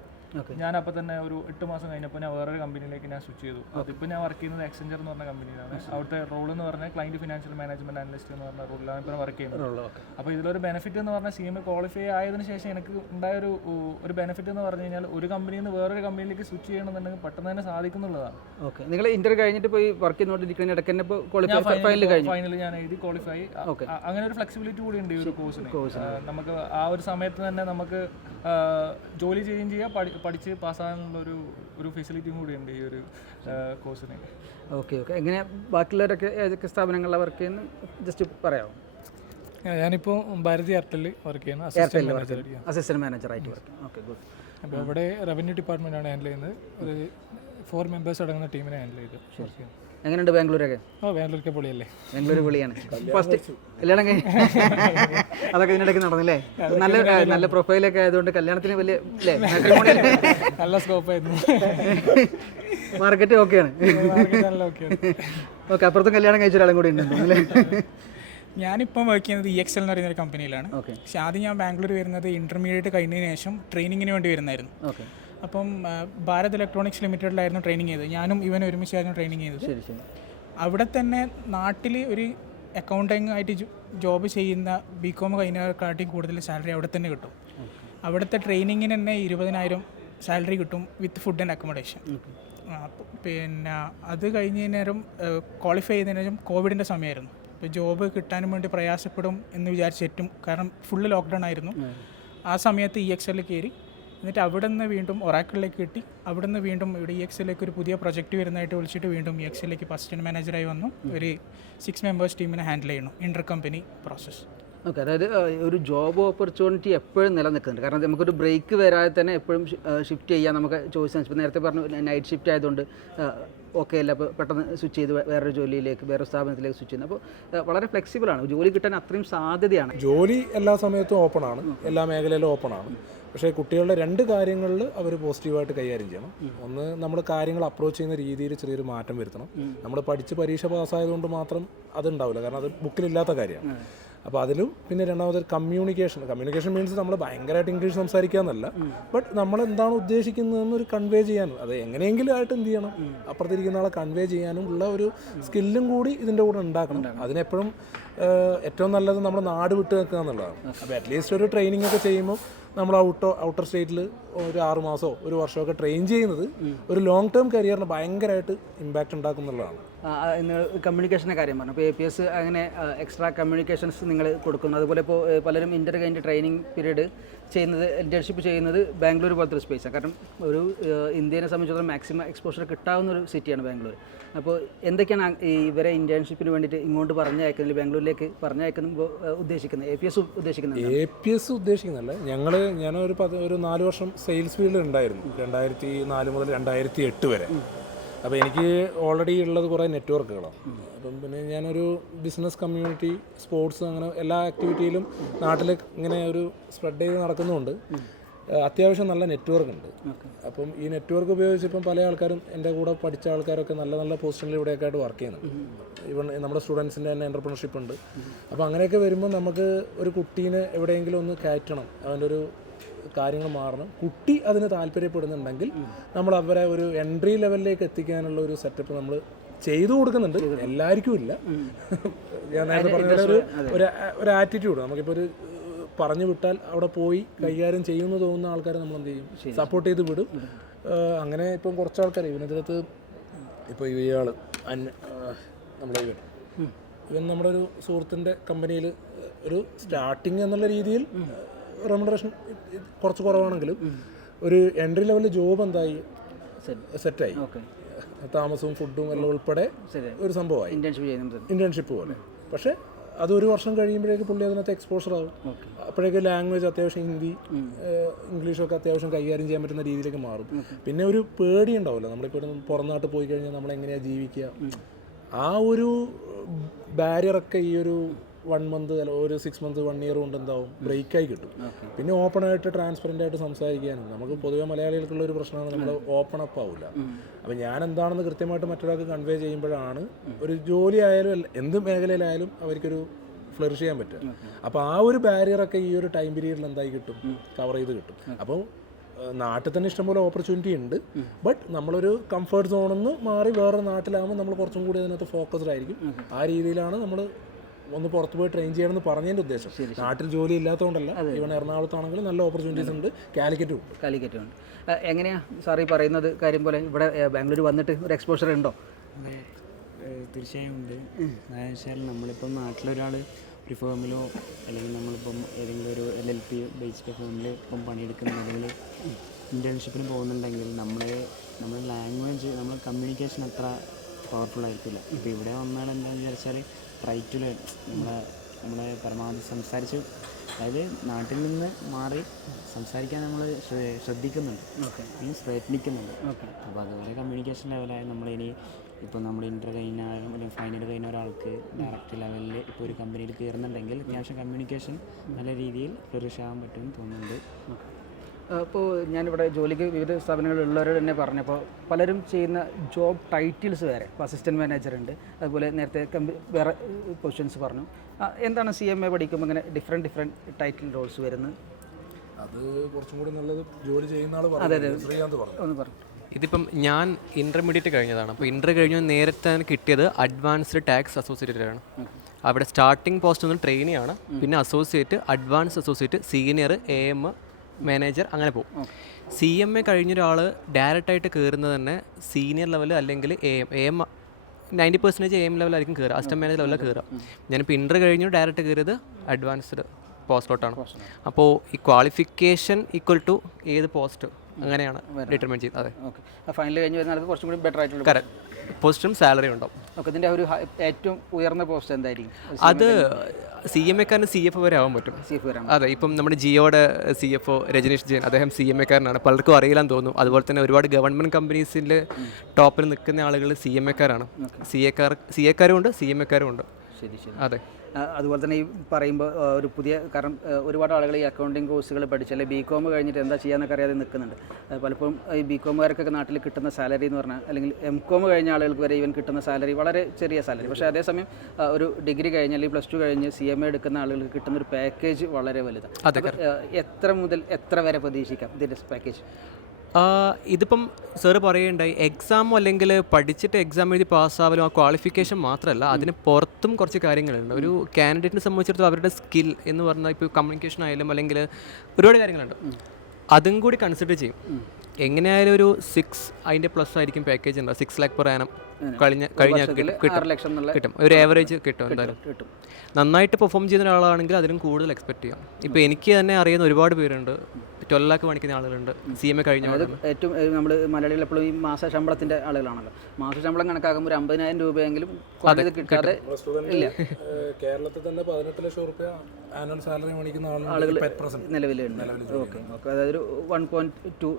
ഞാൻ അപ്പോൾ തന്നെ ഒരു 8 മാസം കഴിഞ്ഞപ്പോൾ ഞാൻ വേറൊരു കമ്പനിയിലേക്ക് ഞാൻ സ്വിച്ച് ചെയ്തു. അതിപ്പോൾ ഞാൻ വർക്ക് ചെയ്യുന്നത് എക്സെഞ്ചർ എന്ന് പറഞ്ഞ കമ്പനിയിലാണ്. അവിടുത്തെ റോൾ എന്ന് പറഞ്ഞാൽ ക്ലയൻറ്റ് ഫിനാൻഷ്യൽ മാനേജ്മെൻറ്റ് അനലിസ്റ്റ് എന്ന് പറഞ്ഞ റോളിലാണ് ഇപ്പോൾ വർക്ക് ചെയ്യുന്നത്. അപ്പോൾ ഇതിലൊരു ബെനിഫിറ്റ് എന്ന് പറഞ്ഞാൽ CMA ക്വാളിഫൈ ആയതിനു ശേഷം എനിക്ക് ഉണ്ടായൊരു ബെനിഫിറ്റ് എന്ന് പറഞ്ഞു കഴിഞ്ഞാൽ ഒരു കമ്പനിയിൽ നിന്ന് വേറൊരു കമ്പനിയിലേക്ക് സ്വിച്ച് ചെയ്യണമെന്നുണ്ടെങ്കിൽ പെട്ടെന്ന് തന്നെ സാധിക്കുന്നുള്ളതാണ്. ഓക്കെ, നിങ്ങൾ ഇന്റർവ്യൂ കഴിഞ്ഞിട്ട് പോയി വർക്ക് ചെയ്തുകൊണ്ടിരിക്കുന്ന ഇടയ്ക്ക് തന്നെ ഫൈനൽ ഞാൻ എഴുതി ക്വാളിഫൈ. അങ്ങനെ ഒരു ഫ്ലെക്സിബിലിറ്റി കൂടി ഉണ്ട് ഈ ഒരു കോഴ്സിന്. നമുക്ക് ആ ഒരു സമയത്ത് തന്നെ നമുക്ക് ജോലി ചെയ്യുകയും ചെയ്യാം, പഠിച്ച് പാസ്സാകാനുള്ള ഒരു ഫെസിലിറ്റിയും കൂടി ഉണ്ട് ഈ ഒരു കോഴ്സിന്. ഓക്കെ ഓക്കെ, എങ്ങനെ ബാക്കിയുള്ളവരൊക്കെ ഏതൊക്കെ സ്ഥാപനങ്ങളിലാണ് വർക്ക് ചെയ്യുന്നത് ജസ്റ്റ് പറയാമോ? ഞാനിപ്പോൾ ഭാരതി എയർടെൽ വർക്ക് ചെയ്യുന്നു, അസിസ്റ്റന്റ് മാനേജറായിട്ട് വർക്ക്. Okay, good. അപ്പോൾ അവിടെ റവന്യൂ ഡിപ്പാർട്ട്മെൻറ്റാണ് ഹാൻഡിൽ ചെയ്യുന്നത്. ഒരു 4 മെമ്പേഴ്സ് അടങ്ങുന്ന ടീമിനെ ഹാൻഡിൽ ചെയ്തു. എങ്ങനെയുണ്ട് ബാംഗ്ലൂരൊക്കെ? ബാംഗ്ലൂരൊക്കെ പൊളിയല്ലേ? ബാംഗ്ലൂർ പൊളിയാണ്. ഫസ്റ്റ് കല്യാണം കഴിഞ്ഞ് അതൊക്കെ ഇതിനിടയ്ക്ക് നടന്നില്ലേ? നല്ല പ്രൊഫൈലൊക്കെ ആയതുകൊണ്ട് കല്യാണത്തിന് വലിയ നല്ല സ്കോപ്പായിരുന്നു. മാർക്കറ്റ് ഓക്കെയാണ്. ഓക്കെ, അപ്പുറത്തും കല്യാണം കഴിച്ച ഒരാളും കൂടി ഉണ്ടല്ലേ? ഞാനിപ്പം വർക്ക് ചെയ്യുന്നത് EXL എന്ന് പറയുന്ന ഒരു കമ്പനിയിലാണ്. പക്ഷേ ആദ്യം ഞാൻ ബാംഗ്ലൂർ വരുന്നത് ഇൻ്റർമീഡിയറ്റ് കഴിഞ്ഞതിന് ശേഷം ട്രെയിനിങ്ങിന് വേണ്ടി വരുന്നായിരുന്നു. അപ്പം ഭാരത് ഇലക്ട്രോണിക്സ് ലിമിറ്റഡിലായിരുന്നു ട്രെയിനിങ് ചെയ്തത്. ഞാനും ഇവനും ഒരുമിച്ചായിരുന്നു ട്രെയിനിങ് ചെയ്തത്. അവിടെ തന്നെ നാട്ടിൽ ഒരു അക്കൗണ്ടിങ് ആയിട്ട് ജോബ് ചെയ്യുന്ന BCom കഴിഞ്ഞാൽ കൂടുതൽ സാലറി അവിടെ തന്നെ കിട്ടും. അവിടുത്തെ ട്രെയിനിങ്ങിന് തന്നെ 20,000 സാലറി കിട്ടും വിത്ത് ഫുഡ് ആൻഡ് അക്കോമഡേഷൻ. പിന്നെ അത് കഴിഞ്ഞതിന് നേരം ക്വാളിഫൈ ചെയ്തതിന് ശേഷം കോവിഡിൻ്റെ സമയമായിരുന്നു. ഇപ്പോൾ ജോബ് കിട്ടാനും വേണ്ടി പ്രയാസപ്പെടും എന്ന് വിചാരിച്ചേറ്റും, കാരണം ഫുള്ള് ലോക്ക്ഡൗൺ ആയിരുന്നു. ആ സമയത്ത് EXL കയറി, എന്നിട്ട് അവിടെ നിന്ന് വീണ്ടും ഒറാക്കിളിലേക്ക് കിട്ടി. അവിടെ നിന്ന് വീണ്ടും ഇവിടെ EXLലേക്ക് ഒരു പുതിയ പ്രൊജക്റ്റ് വരുന്നതായിട്ട് വിളിച്ചിട്ട് വീണ്ടും EXLലേക്ക് അസിസ്റ്റൻറ്റ് മാനേജറായി വന്നു. ഒരു 6 മെമ്പേഴ്സ് ടീമിനെ ഹാൻഡിൽ ചെയ്യണം, ഇൻ്റർ കമ്പനി പ്രോസസ്സ്. ഓക്കെ, അതായത് ഒരു ജോബ് ഓപ്പർച്യൂണിറ്റി എപ്പോഴും നിലനിൽക്കുന്നുണ്ട്. കാരണം നമുക്കൊരു ബ്രേക്ക് വരാതെ തന്നെ എപ്പോഴും ഷിഫ്റ്റ് ചെയ്യാൻ നമുക്ക് ചോയ്സ്. ഇപ്പോൾ നേരത്തെ പറഞ്ഞു നൈറ്റ് ഷിഫ്റ്റ് ആയതുകൊണ്ട് ഓക്കെ അല്ല, അപ്പോൾ പെട്ടെന്ന് സ്വിച്ച് ചെയ്ത് വേറൊരു ജോലിയിലേക്ക്, വേറെ സ്ഥാപനത്തിലേക്ക് സ്വിച്ച് ചെയ്യുന്നത്. അപ്പോൾ വളരെ ഫ്ലെക്സിബിളാണ്, ജോലി കിട്ടാൻ അത്രയും സാധ്യതയാണ്. ജോലി എല്ലാ സമയത്തും ഓപ്പണാണ്, എല്ലാ മേഖലയിലും ഓപ്പണാണ്. പക്ഷേ കുട്ടികളുടെ 2 കാര്യങ്ങളിൽ അവർ പോസിറ്റീവായിട്ട് കൈകാര്യം ചെയ്യണം. ഒന്ന്, നമ്മൾ കാര്യങ്ങൾ അപ്രോച്ച് ചെയ്യുന്ന രീതിയിൽ ചെറിയൊരു മാറ്റം വരുത്തണം. നമ്മൾ പഠിച്ച് പരീക്ഷ പാസ്സായതുകൊണ്ട് മാത്രം അതുണ്ടാവില്ല, കാരണം അത് ബുക്കിലില്ലാത്ത കാര്യമാണ്. അപ്പോൾ അതിലും പിന്നെ രണ്ടാമത് കമ്മ്യൂണിക്കേഷൻ മീൻസ് നമ്മൾ ഭയങ്കരമായിട്ട് ഇംഗ്ലീഷ് സംസാരിക്കുക എന്നല്ല, ബട്ട് നമ്മൾ എന്താണ് ഉദ്ദേശിക്കുന്നതെന്നൊരു കൺവേ ചെയ്യാനും, അത് എങ്ങനെയെങ്കിലും ആയിട്ട് എന്ത് ചെയ്യണം, അപ്പുറത്തിരിക്കുന്ന ആളെ കൺവേ ചെയ്യാനും ഉള്ള ഒരു സ്കില്ലും കൂടി ഇതിൻ്റെ കൂടെ ഉണ്ടാക്കണം. അതിനെപ്പോഴും ഏറ്റവും നല്ലത് നമ്മൾ നാട് വിട്ട് നിൽക്കുക എന്നുള്ളതാണ്. അപ്പോൾ അറ്റ്ലീസ്റ്റ് ഒരു ട്രെയിനിങ് ഒക്കെ ചെയ്യുമ്പോൾ നമ്മൾ ഔട്ടർ സ്റ്റേറ്റിൽ ഒരു 6 മാസമോ 1 വർഷമൊക്കെ ട്രെയിൻ ചെയ്യുന്നത് ഒരു ലോങ് ടേം കരിയറിന് ഭയങ്കരമായിട്ട് ഇമ്പാക്റ്റ് ഉണ്ടാക്കും എന്നുള്ളതാണ്. കമ്മ്യൂണിക്കേഷൻ്റെ കാര്യം പറഞ്ഞു. ഇപ്പോൾ APS അങ്ങനെ എക്സ്ട്രാ കമ്മ്യൂണിക്കേഷൻസ് നിങ്ങൾ കൊടുക്കുന്നു. അതുപോലെ ഇപ്പോൾ പലരും ഇൻ്റർ കഴിഞ്ഞ് ട്രെയിനിങ് പീരീഡ് ചെയ്യുന്നത്, ഇൻറ്റേൺഷിപ്പ് ചെയ്യുന്നത് ബാംഗ്ലൂർ പോലത്തെ ഒരു സ്പേസാണ്. കാരണം ഒരു ഇന്ത്യനെ സംബന്ധിച്ചിടത്തോളം മാക്സിമം എക്സ്പോഷർ കിട്ടാവുന്ന ഒരു സിറ്റിയാണ് ബാംഗ്ലൂർ. അപ്പോൾ എന്തൊക്കെയാണ് ഇവരെ ഇൻറ്റേൺഷിപ്പിന് വേണ്ടിയിട്ട് ഇങ്ങോട്ട് പറഞ്ഞയക്കുന്നത്, ബാംഗ്ലൂരിലേക്ക് പറഞ്ഞയക്കുമ്പോൾ ഉദ്ദേശിക്കുന്നത്, APS ഉദ്ദേശിക്കുന്നതല്ല. ഞാനൊരു 4 വർഷം സെയിൽസ് ഫീൽഡിൽ ഉണ്ടായിരുന്നു, 2004 മുതൽ 2008 വരെ. അപ്പോൾ എനിക്ക് ഓൾറെഡി ഉള്ളത് കുറേ നെറ്റ്വർക്കുകളാണ്. അപ്പം പിന്നെ ഞാനൊരു ബിസിനസ് കമ്മ്യൂണിറ്റി, സ്പോർട്സ്, അങ്ങനെ എല്ലാ ആക്ടിവിറ്റിയിലും നാട്ടിൽ ഇങ്ങനെ ഒരു സ്പ്രെഡ് ചെയ്ത് നടക്കുന്നുണ്ട്. അത്യാവശ്യം നല്ല നെറ്റ്വർക്ക് ഉണ്ട്. അപ്പം ഈ നെറ്റ്വർക്ക് ഉപയോഗിച്ച് ഇപ്പം പല ആൾക്കാരും, എൻ്റെ കൂടെ പഠിച്ച ആൾക്കാരൊക്കെ നല്ല പൊസിഷനിൽ ഇവിടെയൊക്കെ ആയിട്ട് വർക്ക് ചെയ്യുന്നുണ്ട്. ഈവൻ നമ്മുടെ സ്റ്റുഡൻസിൻ്റെ തന്നെ എൻ്റർപ്രണർഷിപ്പ് ഉണ്ട്. അപ്പോൾ അങ്ങനെയൊക്കെ വരുമ്പോൾ നമുക്ക് ഒരു കുട്ടീനെ എവിടെയെങ്കിലും ഒന്ന് കയറ്റണം, അവൻ്റെ ഒരു കാര്യങ്ങൾ മാറണം, കുട്ടി അതിന് താല്പര്യപ്പെടുന്നുണ്ടെങ്കിൽ നമ്മൾ അവരെ ഒരു എൻട്രി ലെവലിലേക്ക് എത്തിക്കാനുള്ള ഒരു സെറ്റപ്പ് നമ്മൾ ചെയ്തു കൊടുക്കുന്നുണ്ട്. എല്ലാവർക്കും ഇല്ല. ഞാൻ നേരത്തെ പറഞ്ഞ ഒരു ആറ്റിറ്റ്യൂഡ്, നമുക്കിപ്പോൾ ഒരു പറഞ്ഞു വിട്ടാൽ അവിടെ പോയി കൈകാര്യം ചെയ്യുമെന്ന് തോന്നുന്ന ആൾക്കാരെ നമ്മൾ എന്ത് ചെയ്യും, സപ്പോർട്ട് ചെയ്ത് വിടും. അങ്ങനെ ഇപ്പം കുറച്ച് ആൾക്കാർ ഇതിനകത്ത് ഇപ്പോൾ ഇയാൾ ഇവൻ നമ്മുടെ ഒരു സുഹൃത്തിൻ്റെ കമ്പനിയിൽ ഒരു സ്റ്റാർട്ടിങ് എന്നുള്ള രീതിയിൽ റെമുനറേഷൻ കുറച്ച് കുറവാണെങ്കിലും ഒരു എൻട്രി ലെവലിൽ ജോബ് എന്തായി സെറ്റായി, താമസവും ഫുഡും എല്ലാം ഉൾപ്പെടെ ഒരു സംഭവമായി, ഇൻറ്റേൺഷിപ്പ് പോലെ. പക്ഷേ അത് 1 വർഷം കഴിയുമ്പോഴേക്ക് പുള്ളി അതിനകത്ത് എക്സ്പോഷർ ആവും. അപ്പോഴേക്ക് ലാംഗ്വേജ് അത്യാവശ്യം ഹിന്ദി, ഇംഗ്ലീഷൊക്കെ അത്യാവശ്യം കൈകാര്യം ചെയ്യാൻ പറ്റുന്ന രീതിയിലേക്ക് മാറും. പിന്നെ ഒരു പേടി ഉണ്ടാവില്ല, നമ്മളിപ്പോൾ പുറം നാട്ടിൽ പോയി കഴിഞ്ഞാൽ നമ്മളെങ്ങനെയാണ് ജീവിക്കുക, ആ ഒരു ബാരിയറൊക്കെ ഈ ഒരു 1 മന്ത് അല്ല ഒരു 6 മന്ത് 1 ഇയർ കൊണ്ട് എന്താവും ബ്രേക്കായി കിട്ടും. പിന്നെ ഓപ്പണായിട്ട് ട്രാൻസ്പെറൻ്റ് ആയിട്ട് സംസാരിക്കാനും, നമുക്ക് പൊതുവെ മലയാളികൾക്കുള്ള ഒരു പ്രശ്നമാണ് നമ്മൾ ഓപ്പൺ അപ്പ് ആവില്ല. അപ്പോൾ ഞാൻ എന്താണെന്ന് കൃത്യമായിട്ട് മറ്റൊരാൾക്ക് കൺവേ ചെയ്യുമ്പോഴാണ് ഒരു ജോലി ആയാലും എന്ത് മേഖലയിലായാലും അവർക്കൊരു ഫ്ലറിഷ് ചെയ്യാൻ പറ്റുക. അപ്പോൾ ആ ഒരു ബാരിയറൊക്കെ ഈ ഒരു ടൈം പീരീഡിൽ എന്തായി കിട്ടും, കവർ ചെയ്ത് കിട്ടും. അപ്പോൾ നാട്ടിൽ തന്നെ ഇഷ്ടംപോലെ ഓപ്പർച്യൂണിറ്റി ഉണ്ട്. ബട്ട് നമ്മളൊരു കംഫർട്ട് സോണിൽ നിന്ന് മാറി വേറൊരു നാട്ടിലാകുമ്പോൾ നമ്മൾ കുറച്ചും കൂടി അതിനകത്ത് ഫോക്കസ്ഡ് ആയിരിക്കും. ആ രീതിയിലാണ് നമ്മൾ ഒന്ന് പുറത്ത് പോയി ട്രെയിൻ ചെയ്യണമെന്ന് പറഞ്ഞതിൻ്റെ ഉദ്ദേശം. നാട്ടിൽ ജോലി ഇല്ലാത്തതുകൊണ്ടല്ല, ഇവൻ എറണാകുളത്താണെങ്കിലും നല്ല ഓപ്പർച്യൂണിറ്റീസ് ഉണ്ട്, കാലിക്കറ്റും ഉണ്ട്. എങ്ങനെയാണ് സാർ ഈ പറയുന്നത് കാര്യം പോലെ ഇവിടെ ബാംഗ്ലൂർ വന്നിട്ട് ഒരു എക്സ്പോഷർ ഉണ്ടോ? തീർച്ചയായും ഉണ്ട്. അതായത് വെച്ചാൽ നമ്മളിപ്പം നാട്ടിലൊരാൾ ഒരു ഫേമിലോ അല്ലെങ്കിൽ നമ്മളിപ്പം ഏതെങ്കിലും ഒരു LLP ബേസ്ഡ് ഫേമിൽ ഇപ്പം പണിയെടുക്കുന്ന അല്ലെങ്കിൽ ഇൻറ്റേൺഷിപ്പിന് പോകുന്നുണ്ടെങ്കിൽ നമ്മുടെ ലാംഗ്വേജ്, നമ്മുടെ കമ്മ്യൂണിക്കേഷൻ അത്ര പവർഫുൾ ആയിരിക്കില്ല. ഇപ്പോൾ ഇവിടെ വന്നാൽ എന്താണെന്ന് വിചാരിച്ചാൽ റൈറ്റിൽ നമ്മളെ പരമാവധി സംസാരിച്ച്, അതായത് നാട്ടിൽ നിന്ന് മാറി സംസാരിക്കാൻ നമ്മൾ ശ്രദ്ധിക്കുന്നുണ്ട്, മീൻസ് പ്രയത്നിക്കുന്നുണ്ട്. അപ്പോൾ അതുപോലെ കമ്മ്യൂണിക്കേഷൻ ലെവലായ നമ്മളിനി ഇപ്പോൾ നമ്മൾ ഇൻ്റർ കഴിഞ്ഞാലും അല്ലെങ്കിൽ ഫൈനൽ കഴിഞ്ഞ ഒരാൾക്ക് ഡയറക്റ്റ് ലെവലിൽ ഇപ്പോൾ ഒരു കമ്പനിയിൽ കയറുന്നുണ്ടെങ്കിൽ അത്യാവശ്യം കമ്മ്യൂണിക്കേഷൻ നല്ല രീതിയിൽ ഫ്ലറിഷ് ആകാൻ പറ്റുമെന്ന് തോന്നുന്നുണ്ട്. ഇപ്പോൾ ഞാനിവിടെ ജോലിക്ക് വിവിധ സ്ഥാപനങ്ങളിലുള്ളവരോട് തന്നെ പറഞ്ഞപ്പോൾ പലരും ചെയ്യുന്ന ജോബ് ടൈറ്റിൽസ് വേറെ, ഇപ്പോൾ അസിസ്റ്റൻറ്റ് മാനേജർ ഉണ്ട്, അതുപോലെ നേരത്തെ വേറെ പൊസിഷൻസ് പറഞ്ഞു. എന്താണ് CMA പഠിക്കുമ്പോൾ ഇങ്ങനെ ഡിഫറെൻറ്റ് ടൈറ്റിൽ റോൾസ് വരുന്നത്? അത് കുറച്ചും കൂടി നല്ലത് ജോലി ചെയ്യുന്ന ആൾ ശ്രീകാന്ത് പറഞ്ഞു. ഒന്ന് പറഞ്ഞു. ഇതിപ്പം ഞാൻ ഇൻ്റർമീഡിയറ്റ് കഴിഞ്ഞതാണ്. അപ്പോൾ ഇൻ്റർ കഴിഞ്ഞ് നേരത്തെ കിട്ടിയത് അഡ്വാൻസ്ഡ് ടാക്സ് അസോസിയേറ്റഡ് ആണ്. അവിടെ സ്റ്റാർട്ടിംഗ് പോസ്റ്റ് ഒന്ന് ട്രെയിനി ആണ്, പിന്നെ associate, advance associate, senior, AM, manager, അങ്ങനെ പോകും. CMA കഴിഞ്ഞൊരാൾ ഡയറക്റ്റായിട്ട് കയറുന്നത് തന്നെ സീനിയർ ലെവൽ അല്ലെങ്കിൽ AM 90% AM ലെവലായിരിക്കും കയറുക, അസിസ്റ്റന്റ് മാനേജർ ലെവലിലാണ് കയറുക. ഞാനിപ്പോൾ ഇൻ്റർ കഴിഞ്ഞു ഡയറക്റ്റ് കയറിയത് അഡ്വാൻസ്ഡ് പോസ്റ്റിലോട്ടാണ്. അപ്പോൾ ഈ ക്വാളിഫിക്കേഷൻ ഈക്വൽ ടു ഏത് പോസ്റ്റ് അങ്ങനെയാണ് ഡിറ്റർമിൻ ചെയ്യുന്നത്. അതെ, ഓക്കെ. ഫൈനൽ കഴിഞ്ഞ് വരുന്ന ആൾക്ക് കുറച്ചും കൂടി ബെറ്റർ ആയിട്ടുള്ള കറക്റ്റ് പോസ്റ്റും സാലറി ഉണ്ടാവും. ഓക്കെ. ഇതിൻ്റെ ഒരു ഏറ്റവും ഉയർന്ന പോസ്റ്റ് എന്തായിരിക്കും? അത് CMA-കാരന് CFO വരെ ആവാൻ പറ്റും. അതെ, ഇപ്പം നമ്മുടെ ജിയോയുടെ CFO രജനീഷ് ജെയിൻ, അദ്ദേഹം CMA-കാരനാണ്. പലർക്കും അറിയില്ലാന്ന് തോന്നുന്നു. അതുപോലെ തന്നെ ഒരുപാട് ഗവൺമെൻറ് കമ്പനീസിൽ ടോപ്പിൽ നിൽക്കുന്ന ആളുകൾ CMA-കാരാണ്. CA-കാരും ഉണ്ട്, CMA-കാരും ഉണ്ട്. അതെ. അതുപോലെ തന്നെ ഈ പറയുമ്പോൾ ഒരു പുതിയ, കാരണം ഒരുപാട് ആളുകൾ ഈ അക്കൗണ്ടിങ് കോഴ്സുകൾ പഠിച്ച് അല്ലെങ്കിൽ BCom കഴിഞ്ഞിട്ട് എന്താ ചെയ്യാന്നൊക്കെ അറിയാതെ നിൽക്കുന്നുണ്ട്. പലപ്പോഴും ഈ BCom-കാർക്കൊക്കെ നാട്ടിൽ കിട്ടുന്ന സാലറി എന്ന് പറഞ്ഞാൽ, അല്ലെങ്കിൽ MCom കഴിഞ്ഞ ആളുകൾക്ക് വരെ ഇവൻ കിട്ടുന്ന സാലറി വളരെ ചെറിയ സാലറി. പക്ഷേ അതേസമയം ഒരു ഡിഗ്രി കഴിഞ്ഞ് അല്ലെങ്കിൽ +2 കഴിഞ്ഞ് CMA എടുക്കുന്ന ആളുകൾക്ക് കിട്ടുന്ന ഒരു പാക്കേജ് വളരെ വലുതാണ്. എത്ര മുതൽ എത്ര വരെ പ്രതീക്ഷിക്കാം ഇതിൻ്റെ പാക്കേജ്? ഇതിപ്പം സാറ് പറയുകയുണ്ടായി, എക്സാമോ അല്ലെങ്കിൽ പഠിച്ചിട്ട് എക്സാം എഴുതി പാസ്സാവലും ആ ക്വാളിഫിക്കേഷൻ മാത്രമല്ല, അതിന് പുറത്തും കുറച്ച് കാര്യങ്ങളുണ്ട്. ഒരു കാൻഡിഡേറ്റിനെ സംബന്ധിച്ചിടത്തോളം അവരുടെ സ്കിൽ എന്ന് പറഞ്ഞാൽ ഇപ്പോൾ കമ്മ്യൂണിക്കേഷൻ ആയാലും അല്ലെങ്കിൽ ഒരുപാട് കാര്യങ്ങളുണ്ട്, അതും കൂടി കൺസിഡർ ചെയ്യും. എങ്ങനെയായാലും ഒരു 6 അതിൻ്റെ പ്ലസ് ആയിരിക്കും പാക്കേജ് ഉണ്ടാവും. 6 lakh per annum കഴിഞ്ഞ കിട്ടും, ഒരു ആവറേജ് കിട്ടും എന്തായാലും. നന്നായിട്ട് പെർഫോം ചെയ്യുന്ന ഒരാളാണെങ്കിൽ അതിലും കൂടുതൽ എക്സ്പെക്ട് ചെയ്യാം. ഇപ്പോൾ എനിക്ക് തന്നെ അറിയുന്ന ഒരുപാട് പേരുണ്ട് 12 lakh മേടിക്കുന്ന ആളുകളുണ്ട് CMA കഴിഞ്ഞ. ഏറ്റവും നമ്മൾ മലയാളികൾ എപ്പോഴും ഈ മാസ ശമ്പളത്തിൻ്റെ ആളുകളാണല്ലോ. മാസ ശമ്പളം കണക്കാക്കുമ്പോൾ 50,000 രൂപയെങ്കിലും കിട്ടാതെ ഇല്ല. കേരളത്തിൽ തന്നെ 18 ലക്ഷം രൂപ ആനുവൽ സാലറി മേടിക്കുന്ന ആളുകൾ നിലവിലുണ്ട്. ഓക്കെ. അതായത് ഒരു 1.5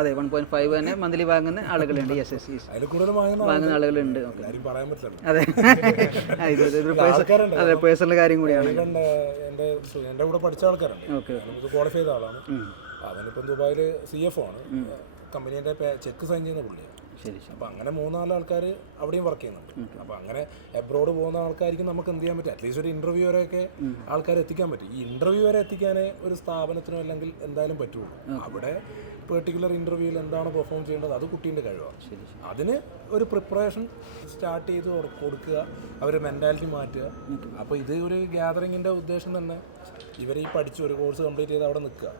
അതെ 1.5 തന്നെ മന്ത്ലി വാങ്ങുന്ന ആളുകളുണ്ട്. വാങ്ങുന്ന ആളുകളുണ്ട്. അതെ, അതെ, പേഴ്സണൽ കാര്യം കൂടിയാണ്. എൻ്റെ കൂടെ പഠിച്ച ആൾക്കാരാണ്, ക്വാളിഫൈ ചെയ്ത ആളാണ്. അവനിപ്പം ദുബായിൽ CFO ആണ്, കമ്പനീൻ്റെ ചെക്ക് സൈൻ ചെയ്യുന്ന പുള്ളിയാണ്. അപ്പോൾ അങ്ങനെ 3-4 ആൾക്കാർ അവിടെയും വർക്ക് ചെയ്യുന്നുണ്ട്. അപ്പോൾ അങ്ങനെ എബ്രോഡ് പോകുന്ന ആൾക്കാർക്ക് നമുക്ക് എന്ത് ചെയ്യാൻ പറ്റും, അറ്റ്ലീസ്റ്റ് ഒരു ഇൻ്റർവ്യൂ വരെയൊക്കെ ആൾക്കാരെ എത്തിക്കാൻ പറ്റും. ഈ ഇൻ്റർവ്യൂ വരെ എത്തിക്കാനേ ഒരു സ്ഥാപനത്തിനോ അല്ലെങ്കിൽ എന്തായാലും പറ്റുള്ളൂ. അവിടെ പെർട്ടിക്കുലർ ഇൻ്റർവ്യൂവിൽ എന്താണ് പെർഫോം ചെയ്യേണ്ടത് അത് കുട്ടീൻ്റെ കഴിവാണ്. അതിന് ഒരു പ്രിപ്പറേഷൻ സ്റ്റാർട്ട് ചെയ്ത് കൊടുക്കുക, അവരുടെ മെൻറ്റാലിറ്റി മാറ്റുക. അപ്പോൾ ഇത് ഒരു ഗ്യാതറിങ്ങിൻ്റെ ഉദ്ദേശം തന്നെ ഇവർ ഈ പഠിച്ച് ഒരു കോഴ്സ് കംപ്ലീറ്റ് ചെയ്ത് അവിടെ നിൽക്കുക.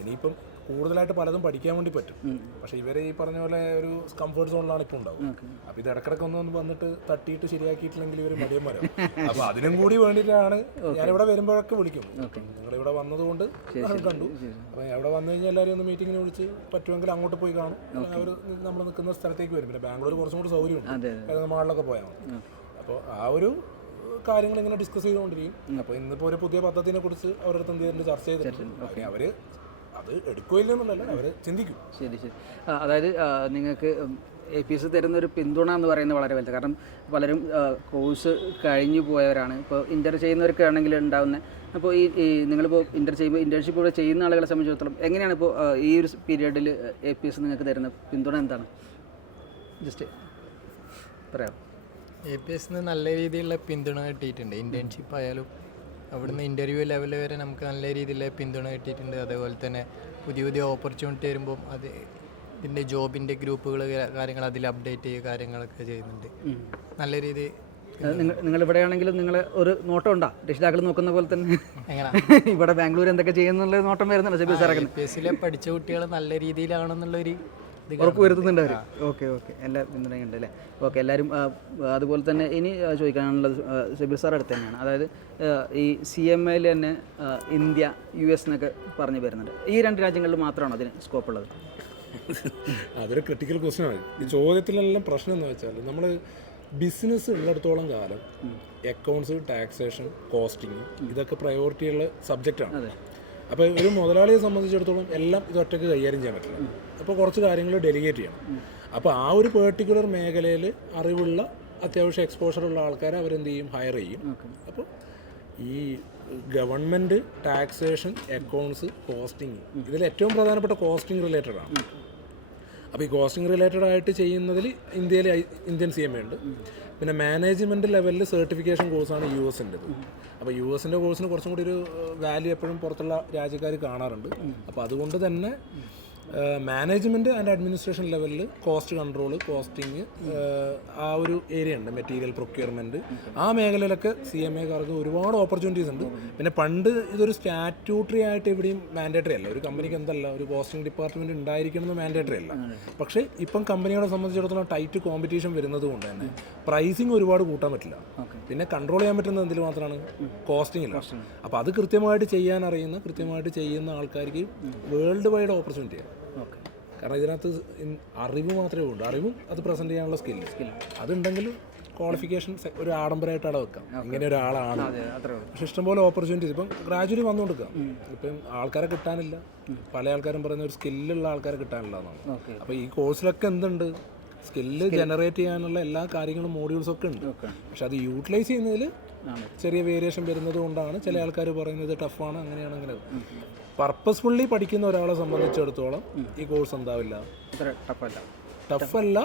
ഇനിയിപ്പം കൂടുതലായിട്ട് പലതും പഠിക്കാൻ വേണ്ടി പറ്റും, പക്ഷേ ഇവർ ഈ പറഞ്ഞ പോലെ ഒരു കംഫർട്ട് സോണിലാണ് ഇപ്പോൾ ഉണ്ടാവും. അപ്പോൾ ഇത് ഇടക്കിടക്ക് ഒന്ന് വന്നിട്ട് തട്ടിയിട്ട് ശരിയാക്കിയിട്ടില്ലെങ്കിൽ ഇവർ മടിയന്മാരാവും. അപ്പോൾ അതിനും കൂടി വേണ്ടിയിട്ടാണ് ഞാനിവിടെ വരുമ്പോഴൊക്കെ വിളിക്കും. നിങ്ങളിവിടെ വന്നതുകൊണ്ട് കണ്ടു, അപ്പോൾ ഇവിടെ വന്നു കഴിഞ്ഞാൽ എല്ലാവരും ഒന്ന് മീറ്റിങ്ങിന് വിളിച്ച് പറ്റുമെങ്കിൽ അങ്ങോട്ട് പോയി കാണും. അവർ നമ്മൾ നിൽക്കുന്ന സ്ഥലത്തേക്ക് വരും. പിന്നെ ബാംഗ്ലൂർ കുറച്ചും കൂടി സൗകര്യമുണ്ട്, മാളിലൊക്കെ പോയാൽ മതി. അപ്പോൾ ആ ഒരു കാര്യങ്ങൾ ഇങ്ങനെ ഡിസ്കസ് ചെയ്തുകൊണ്ടിരിക്കും. അപ്പോൾ ഇന്നിപ്പോൾ ഒരു പുതിയ പദ്ധതിനെ കുറിച്ച് അവരുടെ അടുത്ത് എന്ത് ചെയ്തിട്ടുണ്ട്, ചർച്ച ചെയ്തിട്ടുണ്ട്. അവർ അത് എടുക്കുകയില്ലെന്നുള്ളതല്ല, അവർ ചിന്തിക്കും. ശരി. അതായത് നിങ്ങൾക്ക് APS തരുന്നൊരു പിന്തുണ എന്ന് പറയുന്നത് വളരെ വലുത്. കാരണം പലരും കോഴ്സ് കഴിഞ്ഞു പോയവരാണ്. ഇപ്പോൾ ഇൻ്റർ ചെയ്യുന്നവർക്കാണെങ്കിൽ ഉണ്ടാകുന്നത്. അപ്പോൾ ഈ നിങ്ങളിപ്പോൾ ഇൻ്റേൺഷിപ്പ് ഇവിടെ ചെയ്യുന്ന ആളുകളെ സംബന്ധിച്ചിടത്തോളം എങ്ങനെയാണ് ഇപ്പോൾ ഈ ഒരു പീരീഡിൽ APS നിങ്ങൾക്ക് തരുന്ന പിന്തുണ എന്താണ്? ജസ്റ്റ് പറയാം. APS നല്ല രീതിയിലുള്ള പിന്തുണ കിട്ടിയിട്ടുണ്ട്. ഇൻറ്റേൺഷിപ്പ് ആയാലും അവിടുന്ന് ഇൻ്റർവ്യൂ ലെവൽ വരെ നമുക്ക് നല്ല രീതിയിൽ പിന്തുണ കിട്ടിയിട്ടുണ്ട്. അതേപോലെ തന്നെ പുതിയ പുതിയ ഓപ്പർച്യൂണിറ്റി വരുമ്പം അത് ഇതിൻ്റെ ജോബിൻ്റെ ഗ്രൂപ്പുകൾ കാര്യങ്ങൾ അതിൽ അപ്ഡേറ്റ് ചെയ്യുക കാര്യങ്ങളൊക്കെ ചെയ്യുന്നുണ്ട്. നല്ല രീതി നിങ്ങൾ ഇവിടെ ആണെങ്കിലും നിങ്ങൾ ഒരു നോട്ടം ഉണ്ടാ രക്ഷിതാക്കൾ നോക്കുന്ന പോലെ തന്നെ ഇവിടെ ബാംഗ്ലൂർ എന്തൊക്കെ ചെയ്യുന്നുള്ള നോട്ടം വരുന്നുണ്ട് ഷബീർ സാറൊക്കെ? UPSC പഠിച്ച കുട്ടികൾ നല്ല രീതിയിലാണെന്നുള്ളൊരു ഉറപ്പ് വരുത്തുന്നുണ്ട് അവർ. ഓക്കെ എല്ലാ പിന്തുണയുണ്ട് അല്ലേ? ഓക്കെ, എല്ലാവരും അതുപോലെ തന്നെ ഇനി ചോദിക്കാനുള്ളത് ഷബീർ സാർ അടുത്ത് തന്നെയാണ്. അതായത് ഈ CMAയിൽ തന്നെ ഇന്ത്യ US എന്നൊക്കെ പറഞ്ഞു വരുന്നുണ്ട്. ഈ 2 രാജ്യങ്ങളിൽ മാത്രമാണോ അതിന് സ്കോപ്പ് ഉള്ളത്? അതൊരു ക്രിട്ടിക്കൽ ക്വസ്റ്റ്യനാണ്. ഈ ചോദ്യത്തിലെല്ലാം പ്രശ്നം എന്ന് വെച്ചാൽ നമ്മൾ ബിസിനസ് ഉള്ളിടത്തോളം കാലം അക്കൗണ്ട്സ്, ടാക്സേഷൻ, കോസ്റ്റിംഗ് ഇതൊക്കെ പ്രയോറിറ്റിയുള്ള സബ്ജക്റ്റാണ്. അപ്പോൾ ഒരു മുതലാളിയെ സംബന്ധിച്ചിടത്തോളം എല്ലാം ഇത് ഒറ്റയ്ക്ക് കൈകാര്യം ചെയ്യാൻ പറ്റില്ല. അപ്പോൾ കുറച്ച് കാര്യങ്ങൾ ഡെലിഗേറ്റ് ചെയ്യണം. അപ്പോൾ ആ ഒരു പെർട്ടിക്കുലർ മേഖലയിൽ അറിവുള്ള അത്യാവശ്യം എക്സ്പോഷറുള്ള ആൾക്കാരെ അവരെന്ത് ചെയ്യും, ഹയർ ചെയ്യും. അപ്പോൾ ഈ ഗവൺമെൻറ്, ടാക്സേഷൻ, അക്കൗണ്ട്സ്, കോസ്റ്റിംഗ് ഇതിൽ ഏറ്റവും പ്രധാനപ്പെട്ട കോസ്റ്റിംഗ് റിലേറ്റഡ് ആണ്. അപ്പോൾ ഈ കോസ്റ്റിംഗ് റിലേറ്റഡ് ആയിട്ട് ചെയ്യുന്നതിൽ ഇന്ത്യയിൽ ഇന്ത്യൻ CMA ഉണ്ട്. പിന്നെ മാനേജ്മെൻറ്റ് ലെവലിൽ സർട്ടിഫിക്കേഷൻ കോഴ്സാണ് US-ൻ്റെത്. അപ്പോൾ US-ൻ്റെ കോഴ്സിന് കുറച്ചും കൂടി ഒരു വാല്യൂ എപ്പോഴും പുറത്തുള്ള രാജ്യക്കാർ കാണാറുണ്ട്. അപ്പോൾ അതുകൊണ്ട് തന്നെ മാനേജ്മെൻറ്റ് ആൻഡ് അഡ്മിനിസ്ട്രേഷൻ ലെവലിൽ കോസ്റ്റ് കൺട്രോൾ, കോസ്റ്റിംഗ്, ആ ഒരു ഏരിയ ഉണ്ട്, മെറ്റീരിയൽ പ്രൊക്യൂർമെൻറ്റ്, ആ മേഖലയിലൊക്കെ CMAക്കാർക്ക് ഒരുപാട് ഓപ്പർച്യൂണിറ്റീസ് ഉണ്ട്. പിന്നെ പണ്ട് ഇതൊരു സ്റ്റാറ്റ്യൂട്ടറി ആയിട്ട് എവിടെയും മാൻഡേറ്ററി അല്ല. ഒരു കമ്പനിക്ക് എന്തല്ല ഒരു കോസ്റ്റിംഗ് ഡിപ്പാർട്ട്മെൻറ്റ് ഉണ്ടായിരിക്കണമെന്ന് മാൻഡേറ്ററി അല്ല. പക്ഷേ ഇപ്പം കമ്പനികളെ സംബന്ധിച്ചിടത്തോളം ടൈറ്റ് കോമ്പറ്റീഷൻ വരുന്നത് കൊണ്ട് തന്നെ പ്രൈസിങ് ഒരുപാട് കൂട്ടാൻ പറ്റില്ല. പിന്നെ കൺട്രോൾ ചെയ്യാൻ പറ്റുന്നത് എന്തിൽ മാത്രമാണ്? കോസ്റ്റിങ്ങില്ല. അപ്പോൾ അത് കൃത്യമായിട്ട് ചെയ്യാൻ അറിയുന്ന, കൃത്യമായിട്ട് ചെയ്യുന്ന ആൾക്കാർക്ക് വേൾഡ് വൈഡ് ഓപ്പർച്യൂണിറ്റിയാണ്. കാരണം ഇതിനകത്ത് അറിവ് മാത്രമേ ഉള്ളൂ. അറിവും അത് പ്രസൻറ്റ് ചെയ്യാനുള്ള സ്കില്ല് അതുണ്ടെങ്കിൽ ക്വാളിഫിക്കേഷൻ ഒരു ആഡംബരമായിട്ട് അവിടെ വെക്കാം. ഇങ്ങനെ ഒരാളാണ്. പക്ഷെ ഇഷ്ടംപോലെ ഓപ്പർച്യൂണിറ്റീസ് ഇപ്പം ഗ്രാജുവലി വന്നുകൊടുക്കാം. ഇപ്പം ആൾക്കാരെ കിട്ടാനില്ല. പല ആൾക്കാരും പറയുന്ന ഒരു സ്കില്ലുള്ള ആൾക്കാരെ കിട്ടാനില്ല എന്നാണ്. അപ്പോൾ ഈ കോഴ്സിലൊക്കെ എന്തുണ്ട്? സ്കില്ല് ജനറേറ്റ് ചെയ്യാനുള്ള എല്ലാ കാര്യങ്ങളും മോഡ്യൂൾസൊക്കെ ഉണ്ട്. പക്ഷെ അത് യൂട്ടിലൈസ് ചെയ്യുന്നതിൽ ചെറിയ വേരിയേഷൻ വരുന്നത് കൊണ്ടാണ് ചില ആൾക്കാർ പറയുന്നത് ടഫാണ്, അങ്ങനെയാണ്, അങ്ങനെ. പർപ്പസ്ഫുള്ളി പഠിക്കുന്ന ഒരാളെ സംബന്ധിച്ചിടത്തോളം ഈ കോഴ്സ് എന്താവില്ല, ടഫല്ല,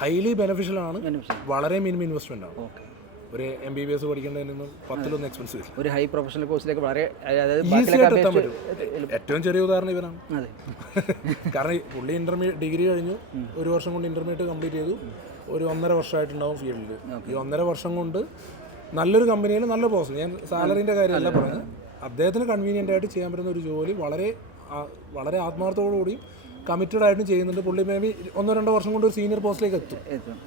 ഹൈലി ബെനിഫിഷ്യൽ ആണ്. വളരെ മിനിമം ഇൻവെസ്റ്റ്മെൻ്റ് ആണ്. ഒരു MBBS പഠിക്കേണ്ടതിനൊന്നും 10-1 എക്സ്പെൻസ് വരും. ഒരു ഹൈ പ്രൊഫഷണൽ കോഴ്സിലേക്ക് വളരെ ഈസി ആയിട്ട് എത്താൻ പറ്റും. ഏറ്റവും ചെറിയ ഉദാഹരണം ഇവനാണ്. കാരണം പുള്ളി ഡിഗ്രി കഴിഞ്ഞു, 1 വർഷം കൊണ്ട് ഇൻ്റർമീഡിയറ്റ് കംപ്ലീറ്റ് ചെയ്തു. ഒരു 1.5 വർഷമായിട്ടുണ്ടാവും ഫീൽഡിൽ. ഈ 1.5 വർഷം കൊണ്ട് നല്ലൊരു കമ്പനിയിൽ നല്ല പോസ്റ്റ്, ഞാൻ സാലറിൻ്റെ കാര്യമല്ല പറയുന്നത്, അദ്ദേഹത്തിന് കൺവീനിയൻ്റ് ആയിട്ട് ചെയ്യാൻ പറ്റുന്ന ഒരു ജോലി വളരെ ആത്മാർത്ഥത്തോടുകൂടി കമ്മിറ്റഡ് ആയിട്ടും ചെയ്യുന്നുണ്ട്. പുള്ളി മേ ബി 1-2 വർഷം കൊണ്ട് ഒരു സീനിയർ പോസ്റ്റിലേക്ക് എത്തും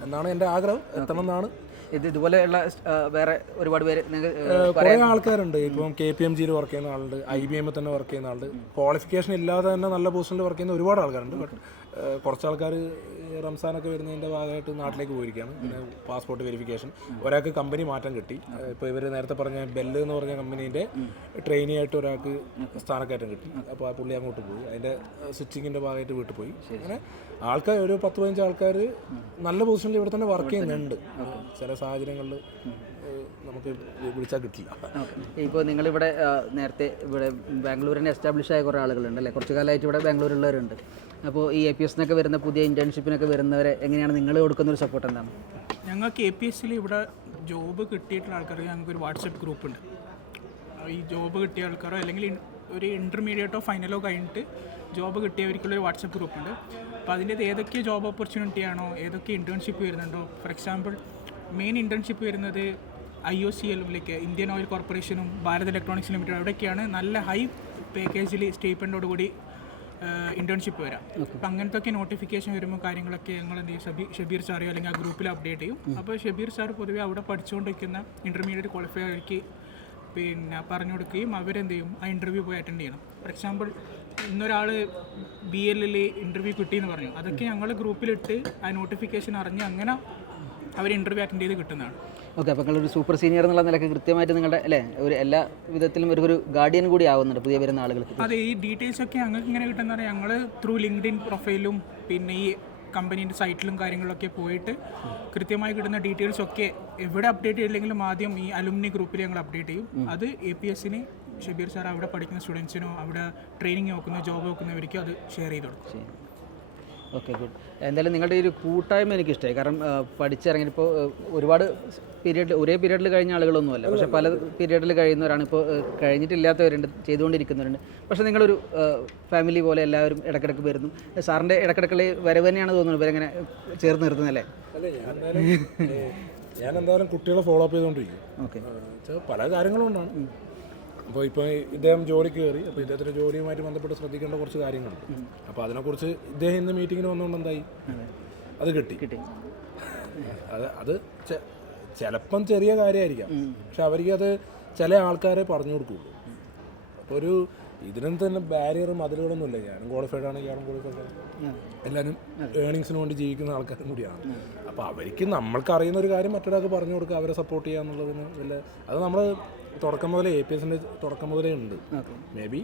എന്നാണ് എൻ്റെ ആഗ്രഹം. എത്തണം എന്നാണ്. ഇതുപോലെയുള്ള വേറെ ഒരുപാട് പേര് കുറേ ആൾക്കാരുണ്ട്. ഇപ്പം KPMG വർക്ക് ചെയ്യുന്ന ആളുണ്ട്, IBM തന്നെ വർക്ക് ചെയ്യുന്ന ആളുണ്ട്. ക്വാളിഫിക്കേഷൻ ഇല്ലാതെ തന്നെ നല്ല പൊസിഷനിൽ വർക്ക് ചെയ്യുന്ന ഒരുപാട് ആൾക്കാരുണ്ട്. ബട്ട് കുറച്ച് ആൾക്കാർ റംസാനൊക്കെ വരുന്നതിൻ്റെ ഭാഗമായിട്ട് നാട്ടിലേക്ക് പോയിരിക്കുകയാണ്. പിന്നെ പാസ്പോർട്ട് വെരിഫിക്കേഷൻ, ഒരാൾക്ക് കമ്പനി മാറ്റം കിട്ടി. ഇപ്പോൾ ഇവർ നേരത്തെ പറഞ്ഞ ബെല്ല് എന്ന് പറഞ്ഞ കമ്പനീൻ്റെ ട്രെയിനി ആയിട്ട് ഒരാൾക്ക് സ്ഥാനക്കയറ്റം കിട്ടി. അപ്പോൾ ആ പുള്ളി അങ്ങോട്ട് പോയി, അതിൻ്റെ സ്വിച്ചിങ്ങിൻ്റെ ഭാഗമായിട്ട് വീട്ടിൽ പോയി. അങ്ങനെ ആൾക്കാർ ഒരു 10-15 ആൾക്കാർ നല്ല പൊസിഷനിൽ ഇവിടെ തന്നെ വർക്ക് ചെയ്യുന്നുണ്ട്. ചില സാഹചര്യങ്ങളിൽ നമുക്ക് വിളിച്ചാൽ കിട്ടില്ല. ഇപ്പോൾ നിങ്ങളിവിടെ നേരത്തെ ഇവിടെ ബാംഗ്ലൂരിനെ എസ്റ്റാബ്ലിഷ് ആയ കുറേ ആളുകളുണ്ട് അല്ലേ? കുറച്ച് കാലമായിട്ട് ഇവിടെ ബാംഗ്ലൂരുള്ളവരുണ്ട്. അപ്പോൾ ഈ APS-നൊക്കെ വരുന്ന പുതിയ ഇൻറ്റേൺഷിപ്പിനൊക്കെ വരുന്നവരെ എങ്ങനെയാണ് നിങ്ങൾ കൊടുക്കുന്നൊരു സപ്പോർട്ട് എന്താണ്? ഞങ്ങൾക്ക് APS-ൽ ഇവിടെ ജോബ് കിട്ടിയിട്ടുള്ള ആൾക്കാർക്ക് ഞങ്ങൾക്കൊരു വാട്സപ്പ് ഗ്രൂപ്പുണ്ട്. ഈ ജോബ് കിട്ടിയ ആൾക്കാരോ അല്ലെങ്കിൽ ഒരു ഇൻ്റർമീഡിയറ്റോ ഫൈനലോ കഴിഞ്ഞിട്ട് ജോബ് കിട്ടിയവർക്കുള്ളൊരു വാട്സപ്പ് ഗ്രൂപ്പുണ്ട്. അപ്പോൾ അതിൻ്റെ ഏതൊക്കെ ജോബ് ഓപ്പർച്യൂണിറ്റി ആണോ, ഏതൊക്കെ ഇൻറ്റേൺഷിപ്പ് വരുന്നുണ്ടോ, ഫോർ എക്സാമ്പിൾ മെയിൻ ഇൻറ്റേൺഷിപ്പ് വരുന്നത് IOCL-ലേക്ക്, ഇന്ത്യൻ ഓയിൽ കോർപ്പറേഷനും ഭാരത് ഇലക്ട്രോണിക്സ് ലിമിറ്റഡ്, അവിടെയൊക്കെയാണ് നല്ല ഹൈ പാക്കേജിൽ സ്റ്റേപ്പൻഡോട് കൂടി ഇൻറ്റേൺഷിപ്പ് വരാം. അപ്പോൾ അങ്ങനത്തെ നോട്ടിഫിക്കേഷൻ വരുമ്പോൾ കാര്യങ്ങളൊക്കെ ഞങ്ങൾ എന്ത് ചെയ്യും, ഷബീർ സാറിയോ അല്ലെങ്കിൽ ആ ഗ്രൂപ്പിൽ അപ്ഡേറ്റ് ചെയ്യും. അപ്പോൾ ഷബീർ സാർ പൊതുവെ അവിടെ പഠിച്ചുകൊണ്ടിരിക്കുന്ന ഇൻ്റർമീഡിയറ്റ് ക്വാളിഫയർക്ക് പിന്നെ പറഞ്ഞു കൊടുക്കുകയും അവരെന്ത് ചെയ്യും, ആ ഇൻ്റർവ്യൂ പോയി അറ്റൻഡ് ചെയ്യണം. ഫോർ എക്സാമ്പിൾ ഇന്നൊരാൾ BL-ൽ ഇൻ്റർവ്യൂ കിട്ടിയെന്ന് പറഞ്ഞു, അതൊക്കെ ഞങ്ങൾ ഗ്രൂപ്പിലിട്ട് ആ നോട്ടിഫിക്കേഷൻ അറിഞ്ഞ് അങ്ങനെ അവർ ഇൻ്റർവ്യൂ അറ്റൻഡ് ചെയ്ത് കിട്ടുന്നതാണ്. ഓക്കെ, അപ്പോൾ നിങ്ങളൊരു സൂപ്പർ സീനിയർ എന്നുള്ള നിലയ്ക്ക് കൃത്യമായിട്ട് നിങ്ങളുടെ അല്ലേ ഒരു എല്ലാ വിധത്തിലും ഒരു ഗാർഡിയൻ കൂടി ആവുന്നുണ്ട് പുതിയ വരുന്ന ആളുകൾക്ക്. അതെ, ഈ ഡീറ്റെയിൽസൊക്കെ ഞങ്ങൾക്ക് ഇങ്ങനെ കിട്ടുന്ന പറഞ്ഞാൽ ഞങ്ങൾ ത്രൂ LinkedIn പ്രൊഫൈലും പിന്നെ ഈ കമ്പനീൻ്റെ സൈറ്റിലും കാര്യങ്ങളൊക്കെ പോയിട്ട് കൃത്യമായി കിട്ടുന്ന ഡീറ്റെയിൽസൊക്കെ എവിടെ അപ്ഡേറ്റ് ചെയ്തില്ലെങ്കിലും ആദ്യം ഈ അലുമിനി ഗ്രൂപ്പിൽ ഞങ്ങൾ അപ്ഡേറ്റ് ചെയ്യും. അത് APS-ന് ഷബീർ സാർ അവിടെ പഠിക്കുന്ന സ്റ്റുഡൻസിനോ അവിടെ ട്രെയിനിങ് നോക്കുന്ന ജോബ് നോക്കുന്നവർക്കോ അത് ഷെയർ ചെയ്ത് കൊടുക്കും. Okay good. എന്തായാലും നിങ്ങളുടെ ഈ ഒരു കൂട്ടായ്മ എനിക്ക് ഇഷ്ടമായി. കാരണം പഠിച്ചിറങ്ങിയപ്പോൾ ഒരുപാട് ഒരേ പീരീഡിൽ കഴിഞ്ഞ ആളുകളൊന്നുമല്ല, പക്ഷേ പല പീരീഡിൽ കഴിയുന്നവരാണ്, ഇപ്പോൾ കഴിഞ്ഞിട്ടില്ലാത്തവരുണ്ട്, ചെയ്തുകൊണ്ടിരിക്കുന്നവരുണ്ട്. പക്ഷേ നിങ്ങളൊരു ഫാമിലി പോലെ എല്ലാവരും ഇടയ്ക്കിടയ്ക്ക് വരുന്നു. സാറിൻ്റെ ഇടയ്ക്കിടയ്ക്കുള്ള വരവ് തന്നെയാണ് തോന്നുന്നത് ഇവരെങ്ങനെ ചേർന്ന് നിർത്തുന്നതല്ലേ? അല്ലേ, ഞാൻ എന്തായാലും കുട്ടികളെ ഫോളോ അപ്പ് ചെയ്തുകൊണ്ടിരിക്കും. ഓക്കെ, പല കാര്യങ്ങളും ഉണ്ടാണ്. ഇപ്പോൾ ഇദ്ദേഹം ജോലിക്ക് കയറി, അപ്പോൾ ഇദ്ദേഹത്തിൻ്റെ ജോലിയുമായിട്ട് ബന്ധപ്പെട്ട് ശ്രദ്ധിക്കേണ്ട കുറച്ച് കാര്യങ്ങളുണ്ട്. അപ്പോൾ അതിനെക്കുറിച്ച് ഇദ്ദേഹം ഇന്ന് മീറ്റിങ്ങിന് വന്നുകൊണ്ട് എന്തായി, അത് കിട്ടി. അത് ചിലപ്പം ചെറിയ കാര്യമായിരിക്കാം, പക്ഷെ അവർക്കത് ചില ആൾക്കാരെ പറഞ്ഞു കൊടുക്കുള്ളൂ. അപ്പോൾ ഒരു ഇതിനും തന്നെ ബാരിയറും മതിലുകളൊന്നുമില്ല. ഞാനും ക്വാളിഫൈഡ് ആണ്, ഇയാളും ക്വാളിഫൈഡ് ആണ്, എല്ലാവരും ഏണിങ്സിന് വേണ്ടി ജീവിക്കുന്ന ആൾക്കാരും കൂടിയാണ്. അപ്പോൾ അവർക്ക് നമ്മൾക്ക് അറിയുന്ന ഒരു കാര്യം മറ്റൊരാൾക്ക് പറഞ്ഞു കൊടുക്കുക, അവരെ സപ്പോർട്ട് ചെയ്യുക എന്നുള്ളതിന് വലിയ അത് നമ്മൾ തുടക്കം മുതലേ APSൻ്റെ തുടക്കം മുതലേ ഉണ്ട്. മേ ബി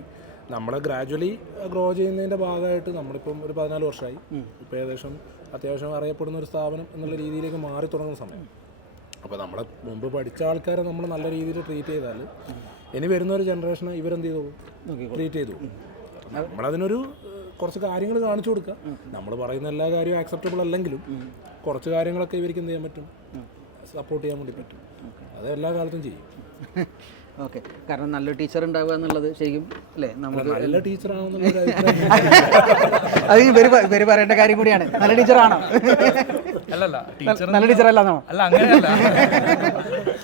നമ്മളെ ഗ്രാജുവലി ഗ്രോ ചെയ്യുന്നതിൻ്റെ ഭാഗമായിട്ട് നമ്മളിപ്പം ഒരു 14 വർഷമായി, ഇപ്പോൾ ഏകദേശം അത്യാവശ്യം അറിയപ്പെടുന്ന ഒരു സ്ഥാപനം എന്നുള്ള രീതിയിലേക്ക് മാറി തുടങ്ങുന്ന സമയം. അപ്പോൾ നമ്മളെ മുമ്പ് പഠിച്ച ആൾക്കാരെ നമ്മൾ നല്ല രീതിയിൽ ട്രീറ്റ് ചെയ്താൽ ഇനി വരുന്ന ഒരു ജനറേഷനെ ഇവരെന്ത് ചെയ്തോളൂ, ട്രീറ്റ് ചെയ്തു. നമ്മളതിനൊരു കുറച്ച് കാര്യങ്ങൾ കാണിച്ചു കൊടുക്കുക. നമ്മൾ പറയുന്ന എല്ലാ കാര്യവും ആക്സെപ്റ്റബിൾ അല്ലെങ്കിലും കുറച്ച് കാര്യങ്ങളൊക്കെ ഇവർക്ക് എന്ത് ചെയ്യാൻ പറ്റും, സപ്പോർട്ട് ചെയ്യാൻ വേണ്ടി പറ്റും. അത് എല്ലാ കാലത്തും ചെയ്യും. ഓക്കെ, കാരണം നല്ലൊരു ടീച്ചർ ഉണ്ടാവുക എന്നുള്ളത് ശരിക്കും അല്ലേ നമുക്ക് നല്ല ടീച്ചറാണെന്നുള്ള അത് ഇവര് പറയേണ്ട കാര്യം കൂടിയാണ്. നല്ല ടീച്ചറാണോ? അല്ലല്ല, ടീച്ചർ നല്ല ടീച്ചർ അല്ലാന്നോ? അല്ല, അങ്ങനെയല്ല.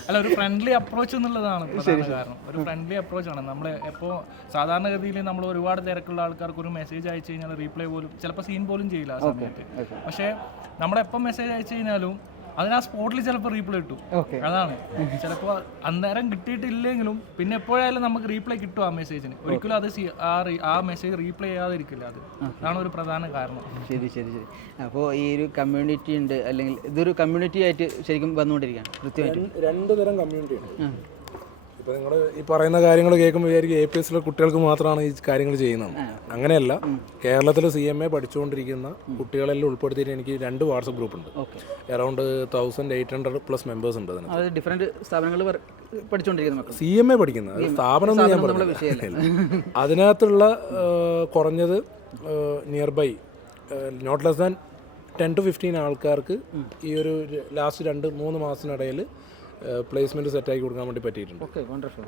അല്ല, ഒരു ഫ്രണ്ട്ലി അപ്രോച്ച് എന്നുള്ളതാണ് പ്രധാന കാരണം. ഒരു ഫ്രണ്ട്ലി അപ്രോച്ചാണ്. നമ്മൾ ഇപ്പോൾ സാധാരണഗതിയിൽ നമ്മൾ ഒരുപാട് തിരക്കുള്ള ആൾക്കാർക്ക് ഒരു മെസ്സേജ് അയച്ചു കഴിഞ്ഞാൽ റീപ്ലൈ പോലും ചിലപ്പോൾ സീൻ പോലും ചെയ്യില്ല ആ സമയത്ത്. പക്ഷേ നമ്മളെപ്പോൾ മെസ്സേജ് അയച്ചു കഴിഞ്ഞാലും അതിന് ആ സ്പോട്ടിൽ ചിലപ്പോൾ റീപ്ലൈ കിട്ടും. അതാണ് ചിലപ്പോൾ അന്നേരം കിട്ടിയിട്ടില്ലെങ്കിലും പിന്നെ എപ്പോഴായാലും നമുക്ക് റീപ്ലൈ കിട്ടും ആ മെസ്സേജിന്. ഒരിക്കലും അത് ആ മെസ്സേജ് റീപ്ലൈ ചെയ്യാതിരിക്കില്ല. അതാണ് ഒരു പ്രധാന കാരണം. ശരി ശരി ശരി. അപ്പോൾ ഈ ഒരു കമ്മ്യൂണിറ്റി ഉണ്ട്, അല്ലെങ്കിൽ ഇതൊരു കമ്മ്യൂണിറ്റി ആയിട്ട് ശരിക്കും വന്നുകൊണ്ടിരിക്കുകയാണ് കൃത്യമായിട്ട്. 2 തരം കമ്മ്യൂണിറ്റി ഉണ്ട്. ഇപ്പോൾ നിങ്ങൾ ഈ പറയുന്ന കാര്യങ്ങൾ കേൾക്കുമ്പോൾ വിചാരിക്കും APSലെ കുട്ടികൾക്ക് മാത്രമാണ് ഈ കാര്യങ്ങൾ ചെയ്യുന്നത്. അങ്ങനെയല്ല, കേരളത്തിൽ CMA പഠിച്ചുകൊണ്ടിരിക്കുന്ന കുട്ടികളെല്ലാം ഉൾപ്പെടുത്തിയിട്ട് എനിക്ക് 2 വാട്സപ്പ് ഗ്രൂപ്പ് ഉണ്ട്. അറൗണ്ട് 1800+ മെമ്പേഴ്സ് ഉണ്ട്. അത് ഡിഫറെൻറ്റ് സ്ഥാപനങ്ങൾ പഠിച്ചുകൊണ്ടിരിക്കുന്ന മക്കൾ CMA പഠിക്കുന്നത് സ്ഥാപനം ഞാൻ പറഞ്ഞില്ല. അതിനകത്തുള്ള കുറഞ്ഞത് near by not less than 10 to 15 ആൾക്കാർക്ക് ഈ ഒരു ലാസ്റ്റ് 2-3 മാസത്തിനിടയിൽ പ്ലേസ്മെന്റ് സെറ്റാക്കി കൊടുക്കാൻ വേണ്ടി പറ്റിയിട്ടുണ്ട്. Okay, wonderful.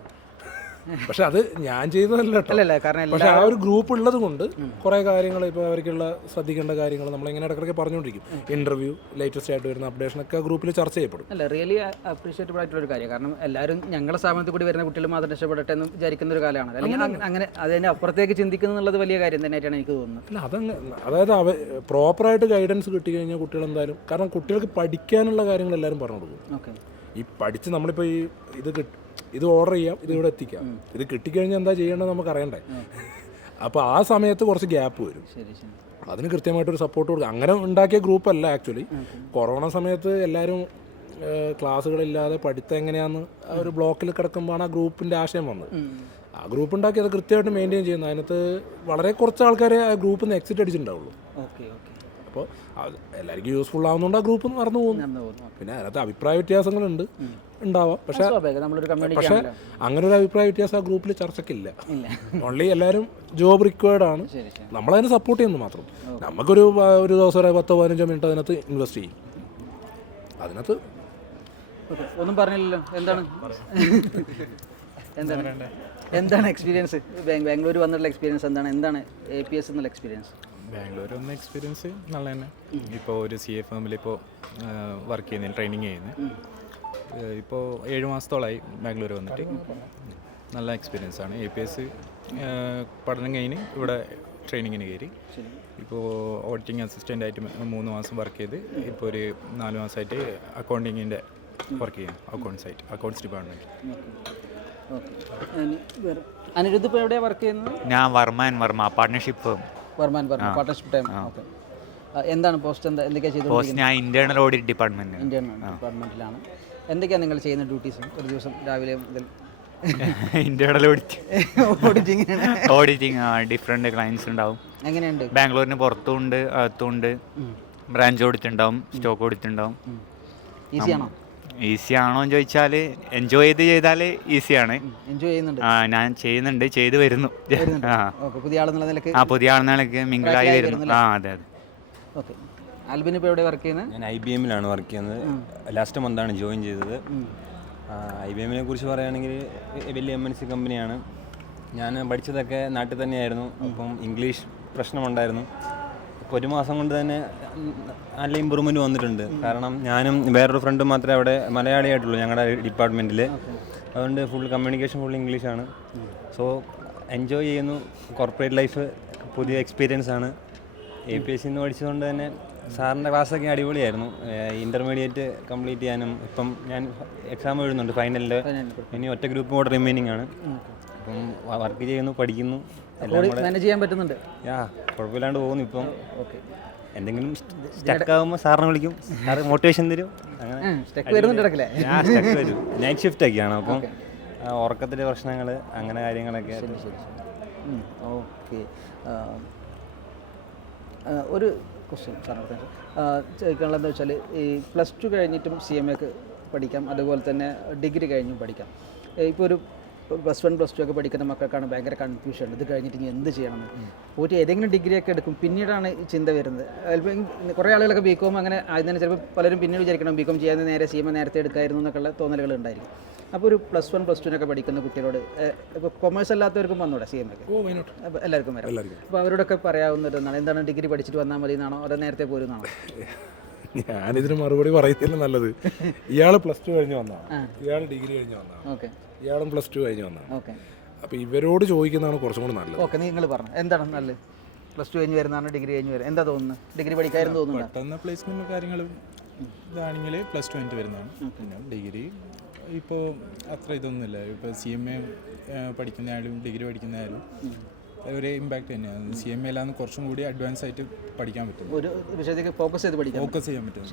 പക്ഷെ അത് ഞാൻ ചെയ്തതല്ല കേട്ടോ. പക്ഷെ ആ ഒരു ഗ്രൂപ്പ് ഉള്ളത് കൊണ്ട് കുറേ കാര്യങ്ങൾ ഇപ്പോൾ അവർക്കുള്ള ശ്രദ്ധിക്കേണ്ട കാര്യങ്ങൾ നമ്മളിങ്ങനെ ഇടയ്ക്കിടയ്ക്ക് പറഞ്ഞുകൊണ്ടിരിക്കും. ഇൻ്റർവ്യൂ, ലേറ്റസ്റ്റ് ആയിട്ട് വരുന്ന അപ്ഡേഷനൊക്കെ ആ ഗ്രൂപ്പിൽ ചർച്ച ചെയ്യപ്പെടും. അല്ല, റിയലി അപ്രീഷിയേറ്റബിൾ ആയിട്ടുള്ള ഒരു കാര്യം. കാരണം എല്ലാവരും ഞങ്ങളുടെ സ്ഥാപനത്തിൽ കൂടി വരുന്ന കുട്ടികൾ മാത്രം രക്ഷപ്പെടട്ടെ എന്ന് വിചാരിക്കുന്ന ഒരു കാലമാണ്. അല്ലെങ്കിൽ അങ്ങനെ അതിൻ്റെ അപ്പുറത്തേക്ക് ചിന്തിക്കുന്നുള്ളത് വലിയ കാര്യം തന്നെയായിട്ടാണ് എനിക്ക് തോന്നുന്നത്. അല്ല, അതായത് പ്രോപ്പറായിട്ട് ഗൈഡൻസ് കിട്ടി കഴിഞ്ഞാൽ കുട്ടികൾ എന്തായാലും, കാരണം കുട്ടികൾക്ക് പഠിക്കാനുള്ള കാര്യങ്ങൾ എല്ലാവരും പറഞ്ഞു കൊടുക്കും. ഓക്കെ, ഈ പഠിച്ച് നമ്മളിപ്പോൾ ഇത് ഓർഡർ ചെയ്യാം, ഇത് ഇവിടെ എത്തിക്കാം, ഇത് കിട്ടിക്കഴിഞ്ഞാൽ എന്താ ചെയ്യേണ്ടത് നമുക്ക് അറിയണ്ടേ. അപ്പോൾ ആ സമയത്ത് കുറച്ച് ഗ്യാപ്പ് വരും. അതിന് കൃത്യമായിട്ടൊരു സപ്പോർട്ട് കൊടുക്കുക. അങ്ങനെ ഉണ്ടാക്കിയ ഗ്രൂപ്പല്ല ആക്ച്വലി. കൊറോണ സമയത്ത് എല്ലാവരും ക്ലാസ്സുകളില്ലാതെ പഠിത്തം എങ്ങനെയാണെന്ന് ഒരു ബ്ലോക്കിൽ കിടക്കുമ്പോഴാണ് ആ ഗ്രൂപ്പിൻ്റെ ആശയം വന്നത്. ആ ഗ്രൂപ്പ് ഉണ്ടാക്കി അത് കൃത്യമായിട്ട് മെയിൻറ്റെയിൻ ചെയ്യുന്നത്. അതിനകത്ത് വളരെ കുറച്ച് ആൾക്കാരെ ആ ഗ്രൂപ്പിൽ നിന്ന് എക്സിറ്റ് അടിച്ചിട്ടുണ്ടാവുള്ളൂ. അപ്പോൾ എല്ലാവർക്കും യൂസ്ഫുൾ ആവുന്നതുകൊണ്ട് ആ ഗ്രൂപ്പ് മറന്നു പോകുന്നു. പിന്നെ അതിനകത്ത് അഭിപ്രായ വ്യത്യാസങ്ങളുണ്ട്, ഉണ്ടാവാം. പക്ഷെ അങ്ങനെ ഒരു അഭിപ്രായ വ്യത്യാസം ആ ഗ്രൂപ്പിൽ ചർച്ചയ്ക്കില്ല. ഓൺലി എല്ലാവരും ജോബ് റിക്വയർഡ് ആണ്, നമ്മളതിനെ സപ്പോർട്ട് ചെയ്യുന്നത് മാത്രം. നമുക്കൊരു ദിവസം 10-15 മിനിറ്റ് അതിനകത്ത് ഇൻവെസ്റ്റ് ചെയ്യും. അതിനകത്ത് ഒന്നും പറഞ്ഞില്ലല്ലോ. എന്താണ് എക്സ്പീരിയൻസ്? ബാംഗ്ലൂർ വന്നിട്ടുള്ള എക്സ്പീരിയൻസ് എന്താണ് APS എന്നുള്ള എക്സ്പീരിയൻസ്? ബാംഗ്ലൂർ വന്ന എക്സ്പീരിയൻസ് നല്ല തന്നെ. ഇപ്പോൾ ഒരു CA ഫേമിൽ ഇപ്പോൾ വർക്ക് ചെയ്യുന്നതിന് ട്രെയിനിങ് ചെയ്യുന്നത്. ഇപ്പോൾ 7 മാസത്തോളമായി ബാംഗ്ലൂർ വന്നിട്ട്. നല്ല എക്സ്പീരിയൻസ് ആണ്. APS പഠനം കഴിഞ്ഞ് ഇവിടെ ട്രെയിനിങ്ങിന് കയറി. ഇപ്പോൾ ഓഡിറ്റിംഗ് അസിസ്റ്റൻ്റ് ആയിട്ട് 3 മാസം വർക്ക് ചെയ്ത് ഇപ്പോൾ ഒരു 4 മാസമായിട്ട് അക്കൗണ്ടിങ്ങിൻ്റെ വർക്ക് ചെയ്യും. Accounts department. അനിരുദ്ധ് ഇപ്പോൾ എവിടെയാണ് വർക്ക് ചെയ്യുന്നത്? ഞാൻ Varma partnership partnership time. Okay, എന്താണ് പോസ്റ്റ്? എന്തൊക്കെയാണ് ചെയ്തത്? ഞാൻ ഇന്റേണൽ ഓഡിറ്റ് ഡിപ്പാർട്ട്മെൻറ്റിലാണ്. എന്തൊക്കെയാണ് നിങ്ങൾ ചെയ്യുന്ന ഡ്യൂട്ടീസ് ഒരു ദിവസം രാവിലെ മുതൽ? ഇന്റേണൽ ഓഡിറ്റിംഗ് ഡിഫറെൻറ്റ് ക്ലയൻസ് ഉണ്ടാവും. എങ്ങനെയുണ്ട്? ബാംഗ്ലൂരിന് പുറത്തുണ്ട് അകത്തുണ്ട്. ബ്രാഞ്ച് ഓഡിറ്റ് ഉണ്ടാവും, സ്റ്റോക്ക് ഓഡിറ്റ് ഉണ്ടാവും. ഈസിയാണോ? ഈസി ആണോ എന്ന് ചോദിച്ചാൽ എൻജോയ് ചെയ്താൽ ഈസിയാണ്. എൻജോയ് ചെയ്യുന്നുണ്ട്? ഞാൻ ചെയ്യുന്നുണ്ട്, ചെയ്തു വരുന്നു. പുതിയ ആളെന്നുള്ള നിലയ്ക്ക് പുതിയ ആളെന്ന നിലയ്ക്ക് മിങ്കിളായി വരുന്നു. അതെ. ഓക്കെ. ആൽബിൻ ഇപ്പോൾ എവിടെ വർക്ക് ചെയ്യുന്നത്? ഞാൻ IBM വർക്ക് ചെയ്യുന്നത്. ലാസ്റ്റ് മന്താണ് ജോയിൻ ചെയ്തത്. IBM കുറിച്ച് പറയുകയാണെങ്കിൽ വലിയ MNC കമ്പനിയാണ്. ഞാൻ പഠിച്ചതൊക്കെ നാട്ടിൽ തന്നെയായിരുന്നു. അപ്പം ഇംഗ്ലീഷ് പ്രശ്നമുണ്ടായിരുന്നു. ഇപ്പോൾ 1 മാസം കൊണ്ട് തന്നെ നല്ല ഇമ്പ്രൂവ്മെൻറ്റ് വന്നിട്ടുണ്ട്. കാരണം ഞാനും വേറൊരു ഫ്രണ്ടും മാത്രമേ അവിടെ മലയാളിയായിട്ടുള്ളൂ ഞങ്ങളുടെ ഡിപ്പാർട്ട്മെൻറ്റിൽ. അതുകൊണ്ട് ഫുൾ കമ്മ്യൂണിക്കേഷൻ ഫുൾ ഇംഗ്ലീഷാണ്. സോ എൻജോയ് ചെയ്യുന്നു. കോർപ്പറേറ്റ് ലൈഫ് പുതിയ എക്സ്പീരിയൻസ് ആണ്. APSC പഠിച്ചതുകൊണ്ട് തന്നെ സാറിൻ്റെ ക്ലാസ്സൊക്കെ അടിപൊളിയായിരുന്നു. ഇൻ്റർമീഡിയറ്റ് കംപ്ലീറ്റ് ചെയ്യാനും ഇപ്പം ഞാൻ എക്സാം എഴുതുന്നുണ്ട് ഫൈനലിൽ. ഇനി ഒറ്റ ഗ്രൂപ്പ് കൂടെ റിമൈനിങ് ആണ്. അപ്പം വർക്ക് ചെയ്യുന്നു, പഠിക്കുന്നു, എല്ലാം കൂടെ മാനേജ് ചെയ്യാൻ പറ്റുന്നുണ്ട്. കുഴപ്പമില്ലാണ്ട് പോകുന്നു. ഇപ്പം എന്തെങ്കിലും സ്റ്റക്ക് ആകുമ്പോൾ സാറിനെ വിളിക്കും, സാറ് മോട്ടിവേഷൻ തരും. അങ്ങനെ സ്റ്റക്ക് വരുന്നുണ്ട് ഇടയ്ക്കില്ലേ? സ്റ്റക്ക് വരും. നൈറ്റ് ഷിഫ്റ്റൊക്കെയാണ്. അപ്പം ഉറക്കത്തിൻ്റെ പ്രശ്നങ്ങൾ അങ്ങനെ കാര്യങ്ങളൊക്കെ. ഓക്കെ. ഒരു ക്വസ്റ്റ്യൻ സാറിന് ചോദിക്കാനുള്ളത് എന്താ വെച്ചാൽ, ഈ +2 കഴിഞ്ഞിട്ടും CMA പഠിക്കാം, അതുപോലെ തന്നെ ഡിഗ്രി കഴിഞ്ഞും പഠിക്കാം. ഇപ്പോൾ ഒരു +1 +2 ഒക്കെ പഠിക്കുന്ന മക്കൾക്കാണ് ഭയങ്കര കൺഫ്യൂഷൻ. ഇത് കഴിഞ്ഞിട്ട് ഇനി എന്ത് ചെയ്യണമെന്ന്. പോയിട്ട് ഏതെങ്കിലും ഡിഗ്രിയൊക്കെ എടുക്കും, പിന്നീടാണ് ഈ ചിന്ത വരുന്നത്. ചിലപ്പോൾ കുറേ ആളുകളൊക്കെ BCom അങ്ങനെ ആയതിന് ചിലപ്പോൾ പലരും പിന്നീട് വിചാരിക്കണം BCom ചെയ്യാൻ നേരെ CMA നേരത്തെ എടുക്കായിരുന്നു എന്നൊക്കെയുള്ള തോന്നലുകൾ ഉണ്ടായിരിക്കും. അപ്പോൾ ഒരു +1 +2 പഠിക്കുന്ന കുട്ടികളോട്, ഇപ്പോൾ കൊമേഴ്സ് അല്ലാത്തവർക്കും വന്നൂടെ CMA? അപ്പോൾ എല്ലാവർക്കും വരാം. അപ്പോൾ അവരോടൊക്കെ പറയാവുന്നതാണ്, എന്താണ് ഡിഗ്രി പഠിച്ചിട്ട് വന്നാൽ മതി എന്നാണോ അതോ നേരത്തെ പോരുന്നാണോ? ഞാനിതിന് മറുപടി പറയുന്നില്ല നല്ലത്. ഇയാൾ +2 കഴിഞ്ഞ് വന്നതാണ്, ഇയാൾ ഡിഗ്രി കഴിഞ്ഞ് വന്നതാണ്, ഓക്കെ, ഇയാളും +2 കഴിഞ്ഞ് വന്നതാണ്. ഓക്കെ. അപ്പോൾ ഇവരോട് ചോദിക്കുന്നതാണ് കുറച്ചും കൂടി നല്ലത്. ഓക്കെ, നിങ്ങൾ പറഞ്ഞു എന്താണ് നല്ലത്? +2 കഴിഞ്ഞ് വരുന്നതാണ് ഡിഗ്രി കഴിഞ്ഞ് വരുന്നത്, എന്താ തോന്നുന്നത്? ഡിഗ്രി പഠിക്കായിരുന്നു തോന്നുന്നുണ്ടോ? പെട്ടെന്ന് പ്ലേസ്മെൻറ്റ് കാര്യങ്ങളും ഇതാണെങ്കിൽ +2 കഴിഞ്ഞിട്ട് വരുന്നതാണ്. പിന്നെ ഡിഗ്രി ഇപ്പോൾ അത്ര ഇതൊന്നുമില്ല. ഇപ്പോൾ CMA പഠിക്കുന്നതായാലും ഡിഗ്രി പഠിക്കുന്നതായാലും ഒരേ ഇമ്പാക്റ്റ് തന്നെയാണ്. CMA യിലാണ് കുറച്ചും കൂടി അഡ്വാൻസ് ആയിട്ട് പഠിക്കാൻ പറ്റും, ഒരു വിഷയത്തേക്ക് ഫോക്കസ് ചെയ്യാൻ ചെയ്യാൻ പറ്റും.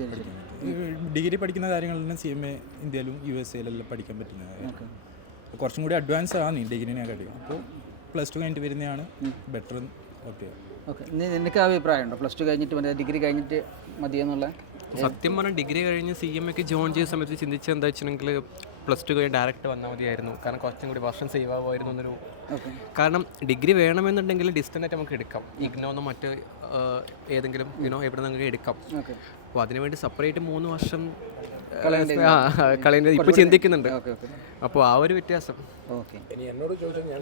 ഡിഗ്രി പഠിക്കുന്ന കാര്യങ്ങൾ തന്നെ CMA ഇന്ത്യയിലും USA പഠിക്കാൻ പറ്റുന്നത്. കുറച്ചും കൂടി അഡ്വാൻസ് ആണ് ഡിഗ്രിനെ കാട്ടി. അപ്പോൾ +2 കഴിഞ്ഞിട്ട് വരുന്നതാണ് ബെറ്റർ. ഓക്കെ. ഓക്കെ, നിനക്ക് അഭിപ്രായമുണ്ടോ +2 കഴിഞ്ഞിട്ട് ഡിഗ്രി കഴിഞ്ഞിട്ട് മതിയെന്നുള്ള? സത്യം പറഞ്ഞാൽ ഡിഗ്രി കഴിഞ്ഞ് CMA ജോയിൻ ചെയ്ത സമയത്ത് ചിന്തിച്ചത് എന്താ വെച്ചിട്ടുണ്ടെങ്കിൽ +2 കഴിഞ്ഞ് ഡയറക്റ്റ് വന്നാൽ മതിയായിരുന്നു. കാരണം കുറച്ചും കൂടി വർഷം സേവ് ആവുമായിരുന്നു എന്നൊരു. കാരണം ഡിഗ്രി വേണമെന്നുണ്ടെങ്കിൽ ഡിസ്റ്റൻ്റ് ആയിട്ട് നമുക്ക് എടുക്കാം. ഇഗ്നോന്നോ മറ്റ് ഏതെങ്കിലും എവിടെ നിന്നെങ്കിലും എടുക്കാം. അപ്പോൾ അതിനുവേണ്ടി സെപ്പറേറ്റ് 3 വർഷം കളയുന്നത് ഇപ്പോൾ ചിന്തിക്കുന്നുണ്ട്. അപ്പോൾ ആ ഒരു വ്യത്യാസം. ഓക്കെ, എന്നോട് ചോദിച്ചാൽ ഞാൻ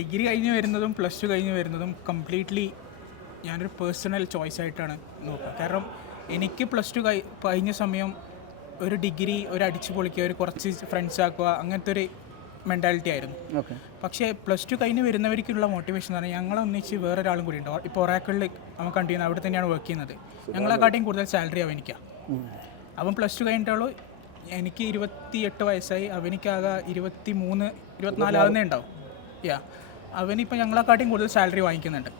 ഡിഗ്രി കഴിഞ്ഞ് വരുന്നതും +2 കഴിഞ്ഞ് വരുന്നതും കംപ്ലീറ്റ്ലി ഞാനൊരു പേഴ്സണൽ ചോയ്സ് ആയിട്ടാണ് നോക്കുക. കാരണം എനിക്ക് +2 കഴിഞ്ഞ സമയം ഒരു ഡിഗ്രി ഒരു അടിച്ചു പൊളിക്കുക, ഒരു കുറച്ച് ഫ്രണ്ട്സ് ആക്കുക, അങ്ങനത്തെ ഒരു മെൻറ്റാലിറ്റി ആയിരുന്നു. പക്ഷേ +2 കഴിഞ്ഞ് വരുന്നവർക്കുള്ള മോട്ടിവേഷൻ എന്ന് പറഞ്ഞാൽ ഞങ്ങളൊന്നിച്ച് വേറൊരാളും കൂടി ഉണ്ട്. ഇപ്പോൾ ഒറാക്കിളിൽ അവൻ കണ്ടിരുന്നത് അവിടെ തന്നെയാണ് വർക്ക് ചെയ്യുന്നത്. ഞങ്ങളെക്കാട്ടിയും കൂടുതൽ സാലറി അവനിക്കാണ്. അവൻ +2 കഴിഞ്ഞിട്ടുള്ളൂ. എനിക്ക് 28 വയസ്സായി, അവനിക്കാകെ 23 24 ആകുന്നേ ഉണ്ടാവും. അവനിപ്പോൾ ഞങ്ങളെക്കാട്ടിയും കൂടുതൽ സാലറി വാങ്ങിക്കുന്നുണ്ട്.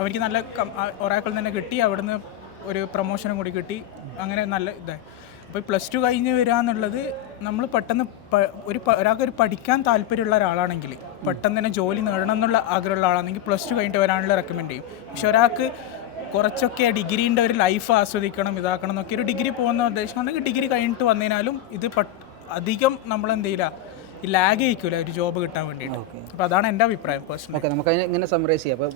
അവർക്ക് നല്ല ഒറാക്കിളിൽ തന്നെ കിട്ടി, അവിടുന്ന് ഒരു പ്രൊമോഷനും കൂടി കിട്ടി, അങ്ങനെ നല്ല ഇതായി. അപ്പോൾ +2 കഴിഞ്ഞ് വരിക എന്നുള്ളത് നമ്മൾ പെട്ടെന്ന് ഒരാൾക്ക് പഠിക്കാൻ താല്പര്യമുള്ള ഒരാളാണെങ്കിൽ, പെട്ടെന്ന് തന്നെ ജോലി നേടണം എന്നുള്ള ആഗ്രഹമുള്ള ആളാണെങ്കിൽ +2 കഴിഞ്ഞിട്ട് വരാനുള്ള റെക്കമെൻഡ് ചെയ്യും. പക്ഷെ ഒരാൾക്ക് കുറച്ചൊക്കെ ഡിഗ്രീൻ്റെ ഒരു ലൈഫ് ആസ്വദിക്കണം, ഇതാക്കണം എന്നൊക്കെ ഒരു ഡിഗ്രി പോകുന്ന ഉദ്ദേശമാണെങ്കിൽ ഡിഗ്രി കഴിഞ്ഞിട്ട് വന്നതിനാലും ഇത് അധികം നമ്മളെന്ത് ചെയ്യില്ല, ഈ ലാഗ് ചെയ്യിക്കില്ല ഒരു ജോബ് കിട്ടാൻ വേണ്ടിയിട്ട്. അപ്പോൾ അതാണ് എൻ്റെ അഭിപ്രായം പേഴ്സണൽ. ഓക്കെ, നമുക്ക് അതിനെ ഇങ്ങനെ സമ്മറൈസ് ചെയ്യാം. അപ്പോൾ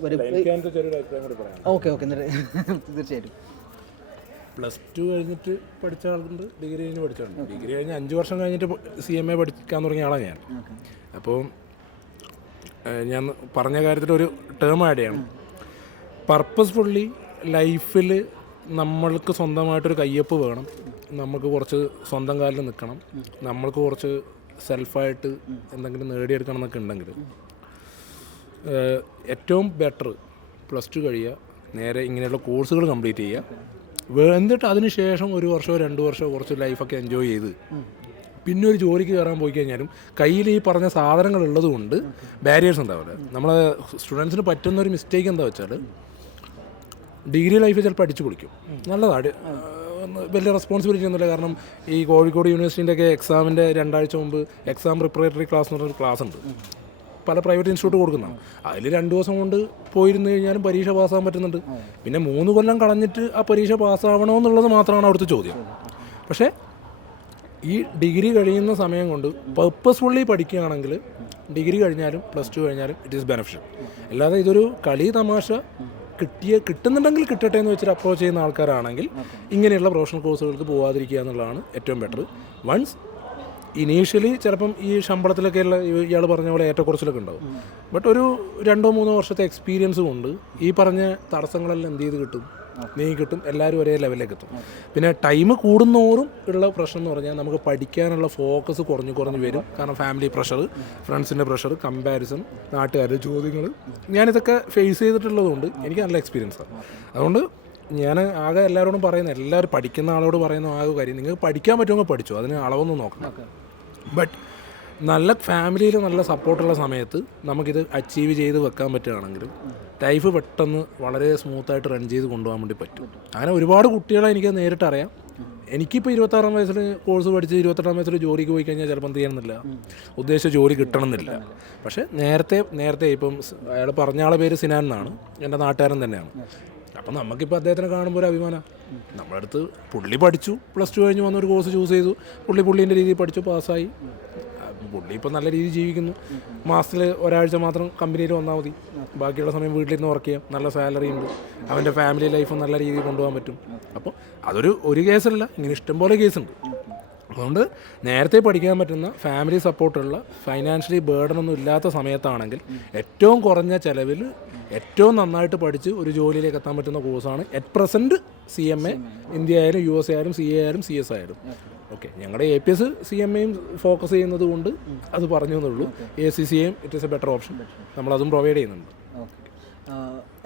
ഓക്കെ, തീർച്ചയായിട്ടും +2 കഴിഞ്ഞിട്ട് പഠിച്ച ആളുണ്ട്, ഡിഗ്രി കഴിഞ്ഞ് പഠിച്ചിട്ടുണ്ട്. ഡിഗ്രി കഴിഞ്ഞ് 5 വർഷം കഴിഞ്ഞിട്ട് CMA പഠിക്കാൻ തുടങ്ങിയ ആളാണ് ഞാൻ. അപ്പോൾ ഞാൻ പറഞ്ഞ കാര്യത്തിൽ ഒരു ടേം ആഡ് ചെയ്യണം. പർപ്പസ്ഫുള്ളി ലൈഫിൽ നമ്മൾക്ക് സ്വന്തമായിട്ടൊരു കയ്യൊപ്പ് വേണം, നമുക്ക് കുറച്ച് സ്വന്തം കാലിൽ നിൽക്കണം, നമ്മൾക്ക് കുറച്ച് സെൽഫായിട്ട് എന്തെങ്കിലും നേടിയെടുക്കണം എന്നൊക്കെ ഉണ്ടെങ്കിൽ ഏറ്റവും ബെറ്റർ +2 കഴിയുക, നേരെ ഇങ്ങനെയുള്ള കോഴ്സുകൾ കംപ്ലീറ്റ് ചെയ്യുക. എന്നിട്ട് അതിന് ശേഷം 1 വർഷമോ 2 വർഷമോ കുറച്ച് ലൈഫൊക്കെ എൻജോയ് ചെയ്ത് പിന്നെ ഒരു ജോലിക്ക് കയറാൻ പോയി കഴിഞ്ഞാലും കയ്യിൽ ഈ പറഞ്ഞ സാധനങ്ങൾ ഉള്ളത് കൊണ്ട് ബാരിയേഴ്സ് ഉണ്ടാവില്ല. നമ്മളെ സ്റ്റുഡൻസിന് പറ്റുന്നൊരു മിസ്റ്റേക്ക് എന്താ വെച്ചാൽ ഡിഗ്രി ലൈഫ് ചിലപ്പോൾ അടിച്ചു പൊളിക്കും, നല്ലതാണ്, വലിയ റെസ്പോൺസിബിലിറ്റി ഒന്നുമില്ല. കാരണം ഈ കോഴിക്കോട് യൂണിവേഴ്സിറ്റിൻ്റെ ഒക്കെ എക്സാമിൻ്റെ 2 ആഴ്ച മുമ്പ് എക്സാം പ്രിപ്പറേറ്ററി ക്ലാസ് എന്ന് പറഞ്ഞൊരു ക്ലാസ് ഉണ്ട്, പല പ്രൈവറ്റ് ഇൻസ്റ്റിറ്റ്യൂട്ട് കൊടുക്കുന്നതാണ്. അതിൽ 2 ദിവസം കൊണ്ട് പോയിരുന്നു കഴിഞ്ഞാലും പരീക്ഷ പാസ്സാകാൻ പറ്റുന്നുണ്ട്. പിന്നെ 3 കൊല്ലം കളഞ്ഞിട്ട് ആ പരീക്ഷ പാസ്സാവണോ എന്നുള്ളത് മാത്രമാണ് അവിടുത്തെ ചോദ്യം. പക്ഷേ ഈ ഡിഗ്രി കഴിയുന്ന സമയം കൊണ്ട് പർപ്പസ്ഫുള്ളി പഠിക്കുകയാണെങ്കിൽ ഡിഗ്രി കഴിഞ്ഞാലും +2 കഴിഞ്ഞാലും ഇറ്റ് ഈസ് ബെനഫിഷ്യൽ. അല്ലാതെ ഇതൊരു കളി തമാശ കിട്ടുന്നുണ്ടെങ്കിൽ കിട്ടട്ടെ എന്ന് വെച്ചിട്ട് അപ്രോച്ച് ചെയ്യുന്ന ആൾക്കാരാണെങ്കിൽ ഇങ്ങനെയുള്ള പ്രൊഫഷണൽ കോഴ്സുകൾക്ക് പോകാതിരിക്കുക എന്നുള്ളതാണ് ഏറ്റവും ബെറ്റർ. വൺസ് ഇനീഷ്യലി ചിലപ്പം ഈ ശമ്പളത്തിലൊക്കെയുള്ള ഇയാൾ പറഞ്ഞ പോലെ ഏറ്റക്കുറച്ചിലൊക്കെ ഉണ്ടാവും. ബട്ട് ഒരു 2-3 വർഷത്തെ എക്സ്പീരിയൻസ് കൊണ്ട് ഈ പറഞ്ഞ തടസ്സങ്ങളെല്ലാം എന്ത് ചെയ്ത് കിട്ടും, നീങ്ങി കിട്ടും. എല്ലാവരും ഒരേ ലെവലിലേക്ക് എത്തും. പിന്നെ ടൈം കൂടുന്നോറും ഉള്ള പ്രശ്നം എന്ന് പറഞ്ഞാൽ നമുക്ക് പഠിക്കാനുള്ള ഫോക്കസ് കുറഞ്ഞു വരും. കാരണം ഫാമിലി പ്രഷർ, ഫ്രണ്ട്സിൻ്റെ പ്രഷർ, കമ്പാരിസൺ, നാട്ടുകാരുടെ ചോദ്യങ്ങൾ, ഞാനിതൊക്കെ ഫേസ് ചെയ്തിട്ടുള്ളതുകൊണ്ട് എനിക്ക് നല്ല എക്സ്പീരിയൻസാണ്. അതുകൊണ്ട് ഞാൻ ആകെ എല്ലാവരോടും പറയുന്നത്, എല്ലാവരും പഠിക്കുന്ന ആളോട് പറയുന്ന ആകെ കാര്യം, നിങ്ങൾക്ക് പഠിക്കാൻ പറ്റുമെങ്കിൽ പഠിച്ചു, അതിന് അളവൊന്നും നോക്കണം. ബട്ട് നല്ല ഫാമിലിയിൽ നല്ല സപ്പോർട്ടുള്ള സമയത്ത് നമുക്കിത് അച്ചീവ് ചെയ്ത് വെക്കാൻ പറ്റുകയാണെങ്കിൽ ലൈഫ് പെട്ടെന്ന് വളരെ സ്മൂത്തായിട്ട് റൺ ചെയ്ത് കൊണ്ടുപോകാൻ വേണ്ടി പറ്റും. അങ്ങനെ ഒരുപാട് കുട്ടികളെ എനിക്ക് നേരിട്ട് അറിയാം. എനിക്കിപ്പോൾ 26-ാം വയസ്സിൽ കോഴ്സ് പഠിച്ച് 28-ാം വയസ്സിൽ ജോലിക്ക് പോയി കഴിഞ്ഞാൽ ചിലപ്പം ചെയ്യണമെന്നില്ല, ഉദ്ദേശിച്ച ജോലി കിട്ടണമെന്നില്ല. പക്ഷേ നേരത്തെ ഇപ്പം അയാൾ പറഞ്ഞ ആളെ പേര് സിനാൻ എന്നാണ്, എൻ്റെ നാട്ടുകാരൻ തന്നെയാണ്. അപ്പം നമുക്കിപ്പോൾ അദ്ദേഹത്തിനെ കാണുമ്പോൾ ഒരു അഭിമാനം. നമ്മുടെ അടുത്ത് പുള്ളി പഠിച്ചു, +2 കഴിഞ്ഞ് വന്നൊരു കോഴ്സ് ചൂസ് ചെയ്തു, പുള്ളീൻ്റെ രീതിയിൽ പഠിച്ചു, പാസ്സായി. പുള്ളി ഇപ്പോൾ നല്ല രീതിയിൽ ജീവിക്കുന്നു. മാസത്തിൽ ഒരാഴ്ച മാത്രം കമ്പനിയിൽ വന്നാൽ മതി, ബാക്കിയുള്ള സമയം വീട്ടിലിരുന്ന് വർക്ക് ചെയ്യാം, നല്ല സാലറി ഉണ്ട്, അവൻ്റെ ഫാമിലി ലൈഫ് നല്ല രീതിയിൽ കൊണ്ടുപോകാൻ പറ്റും. അപ്പോൾ ഒരു കേസല്ല, ഇങ്ങനെ ഇഷ്ടംപോലെ കേസുണ്ട്. അതുകൊണ്ട് നേരത്തെ പഠിക്കാൻ പറ്റുന്ന, ഫാമിലി സപ്പോർട്ടുള്ള, ഫൈനാൻഷ്യലി ബേർഡനൊന്നും ഇല്ലാത്ത സമയത്താണെങ്കിൽ ഏറ്റവും കുറഞ്ഞ ചിലവിൽ ഏറ്റവും നന്നായിട്ട് പഠിച്ച് ഒരു ജോലിയിലേക്ക് എത്താൻ പറ്റുന്ന കോഴ്സാണ് അറ്റ് പ്രസൻറ്റ് CMA. ഇന്ത്യ ആയാലും USA ആയാലും CA ആയാലും CS ആയാലും. ഓക്കെ, ഞങ്ങളുടെ APS CMAയും ഫോക്കസ് ചെയ്യുന്നത് കൊണ്ട് അത് പറഞ്ഞു എന്നുള്ളൂ. ACCAയും it is a better option, നമ്മളതും പ്രൊവൈഡ് ചെയ്യുന്നുണ്ട്.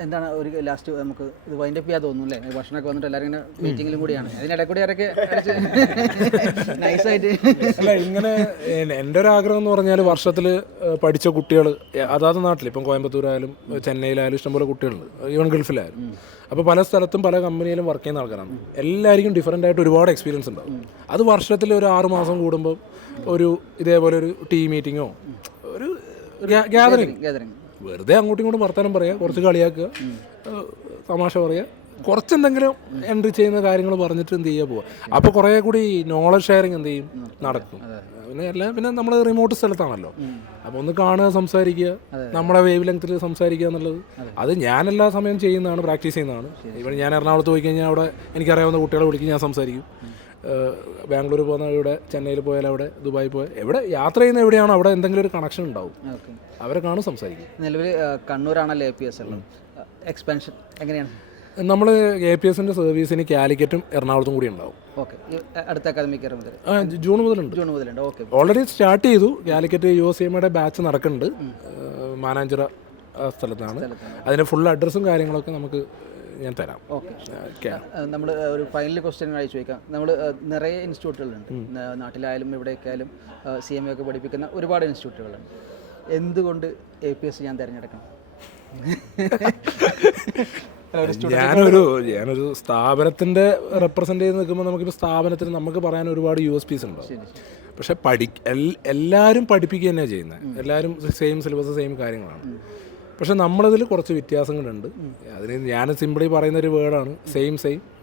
എന്താണ് ഒരു ലാസ്റ്റ് നമുക്ക് ഇത് വൈൻഡപ്പ് ചെയ്യാൻ തോന്നുന്നു അല്ലേ? ഭക്ഷണമൊക്കെ വന്നിട്ട് എല്ലാവരും ഇങ്ങനെ മീറ്റിങ്ങിലും കൂടിയാണ്, അതിനിടെ കൂടി ആരൊക്കെ നൈസായിട്ട്. അല്ല, ഇങ്ങനെ എൻ്റെ ഒരു ആഗ്രഹം എന്ന് പറഞ്ഞാൽ വർഷത്തിൽ പഠിച്ച കുട്ടികൾ അതാത് നാട്ടിൽ, ഇപ്പം കോയമ്പത്തൂരായാലും ചെന്നൈയിലായാലും ഇഷ്ടംപോലെ കുട്ടികളുണ്ട്, ഈവൻ ഗൾഫിലായാലും. അപ്പോൾ പല സ്ഥലത്തും പല കമ്പനിയിലും വർക്ക് ചെയ്യുന്ന ആൾക്കാരാണ്. എല്ലാവർക്കും ഡിഫറൻ്റ് ആയിട്ട് ഒരുപാട് എക്സ്പീരിയൻസ് ഉണ്ടാവും. അത് വർഷത്തിൽ ഒരു 6 മാസം കൂടുമ്പോൾ ഒരു ഇതേപോലെ ഒരു ടീം മീറ്റിങ്ങോ ഒരു ഗ്യാതറിങ്, വെറുതെ അങ്ങോട്ടും ഇങ്ങോട്ടും വർത്തമാനം പറയുക, കുറച്ച് കളിയാക്കുക, തമാശ പറയുക, കുറച്ചെന്തെങ്കിലും എൻട്രി ചെയ്യുന്ന കാര്യങ്ങൾ പറഞ്ഞിട്ട് എന്ത് ചെയ്യുക പോവുക. അപ്പോൾ കുറേ കൂടി നോളജ് ഷെയറിങ് എന്ത് ചെയ്യും, നടക്കും. പിന്നെ നമ്മൾ റിമോട്ട് സ്ഥലത്താണല്ലോ, അപ്പോൾ ഒന്ന് കാണുക, സംസാരിക്കുക, നമ്മുടെ വേവ് ലെങ്ത്തിൽ സംസാരിക്കുക എന്നുള്ളത് അത് ഞാൻ എല്ലാ സമയം ചെയ്യുന്നതാണ്, പ്രാക്ടീസ് ചെയ്യുന്നതാണ്. ഇവിടെ ഞാൻ എറണാകുളത്ത് പോയി കഴിഞ്ഞാൽ അവിടെ എനിക്കറിയാവുന്ന കുട്ടികളെ വിളിക്കും, ഞാൻ സംസാരിക്കും. ബാംഗ്ലൂർ പോകുന്ന ഇവിടെ, ചെന്നൈയിൽ പോയാൽ അവിടെ, ദുബായി പോയാൽ എവിടെ യാത്ര ചെയ്യുന്ന എവിടെയാണോ അവിടെ എന്തെങ്കിലും ഒരു കണക്ഷൻ ഉണ്ടാവും, അവരെ കാണും, സംസാരിക്കും. നിലവിൽ കണ്ണൂരാണല്ലോ APS ഉള്ളത്, എക്സ്പാൻഷൻ എങ്ങനെയാണ്? നമ്മൾ APSൻ്റെ സർവീസിന് കാലിക്കറ്റും എറണാകുളത്തും കൂടി ഉണ്ടാവും. ഓക്കെ, അടുത്ത അക്കാദമിക് ഇയർ മുതൽ? ജൂൺ മുതലുണ്ട്. ഓക്കെ, ഓൾറെഡി സ്റ്റാർട്ട് ചെയ്തു. കാലിക്കറ്റ് USCMയുടെ ബാച്ച് നടക്കുന്നുണ്ട്, മാനാഞ്ചിറ സ്ഥലത്താണ്. അതിൻ്റെ ഫുൾ അഡ്രസ്സും കാര്യങ്ങളൊക്കെ നമുക്ക് ഞാൻ തരാം. ഓക്കെ, നമ്മൾ ഒരു ഫൈനൽ ക്വസ്റ്റ്യൻ ആയി ചോദിക്കാം. നമ്മൾ നിറയെ ഇൻസ്റ്റിറ്റ്യൂട്ടുകളുണ്ട്, നാട്ടിലായാലും ഇവിടെയൊക്കെ ആയാലും CMA ഒക്കെ പഠിപ്പിക്കുന്ന ഒരുപാട് ഇൻസ്റ്റിറ്റ്യൂട്ടുകളുണ്ട്. എന്തുകൊണ്ട് APS ഞാൻ തിരഞ്ഞെടുക്കണം? ഞാനൊരു സ്ഥാപനത്തിൻ്റെ റെപ്രസെൻ്റ് ചെയ്ത് നിൽക്കുമ്പോൾ നമുക്കിപ്പോൾ സ്ഥാപനത്തിന് നമുക്ക് പറയാൻ ഒരുപാട് USPs ഉണ്ടാവും. പക്ഷെ എല്ലാവരും പഠിപ്പിക്കുക തന്നെയാണ് ചെയ്യുന്നത്, എല്ലാവരും സെയിം സിലബസ്, സെയിം കാര്യങ്ങളാണ്. പക്ഷെ നമ്മളതിൽ കുറച്ച് വ്യത്യാസങ്ങളുണ്ട്. അതിന് ഞാൻ സിമ്പിളി പറയുന്നൊരു വേർഡാണ് സെയിം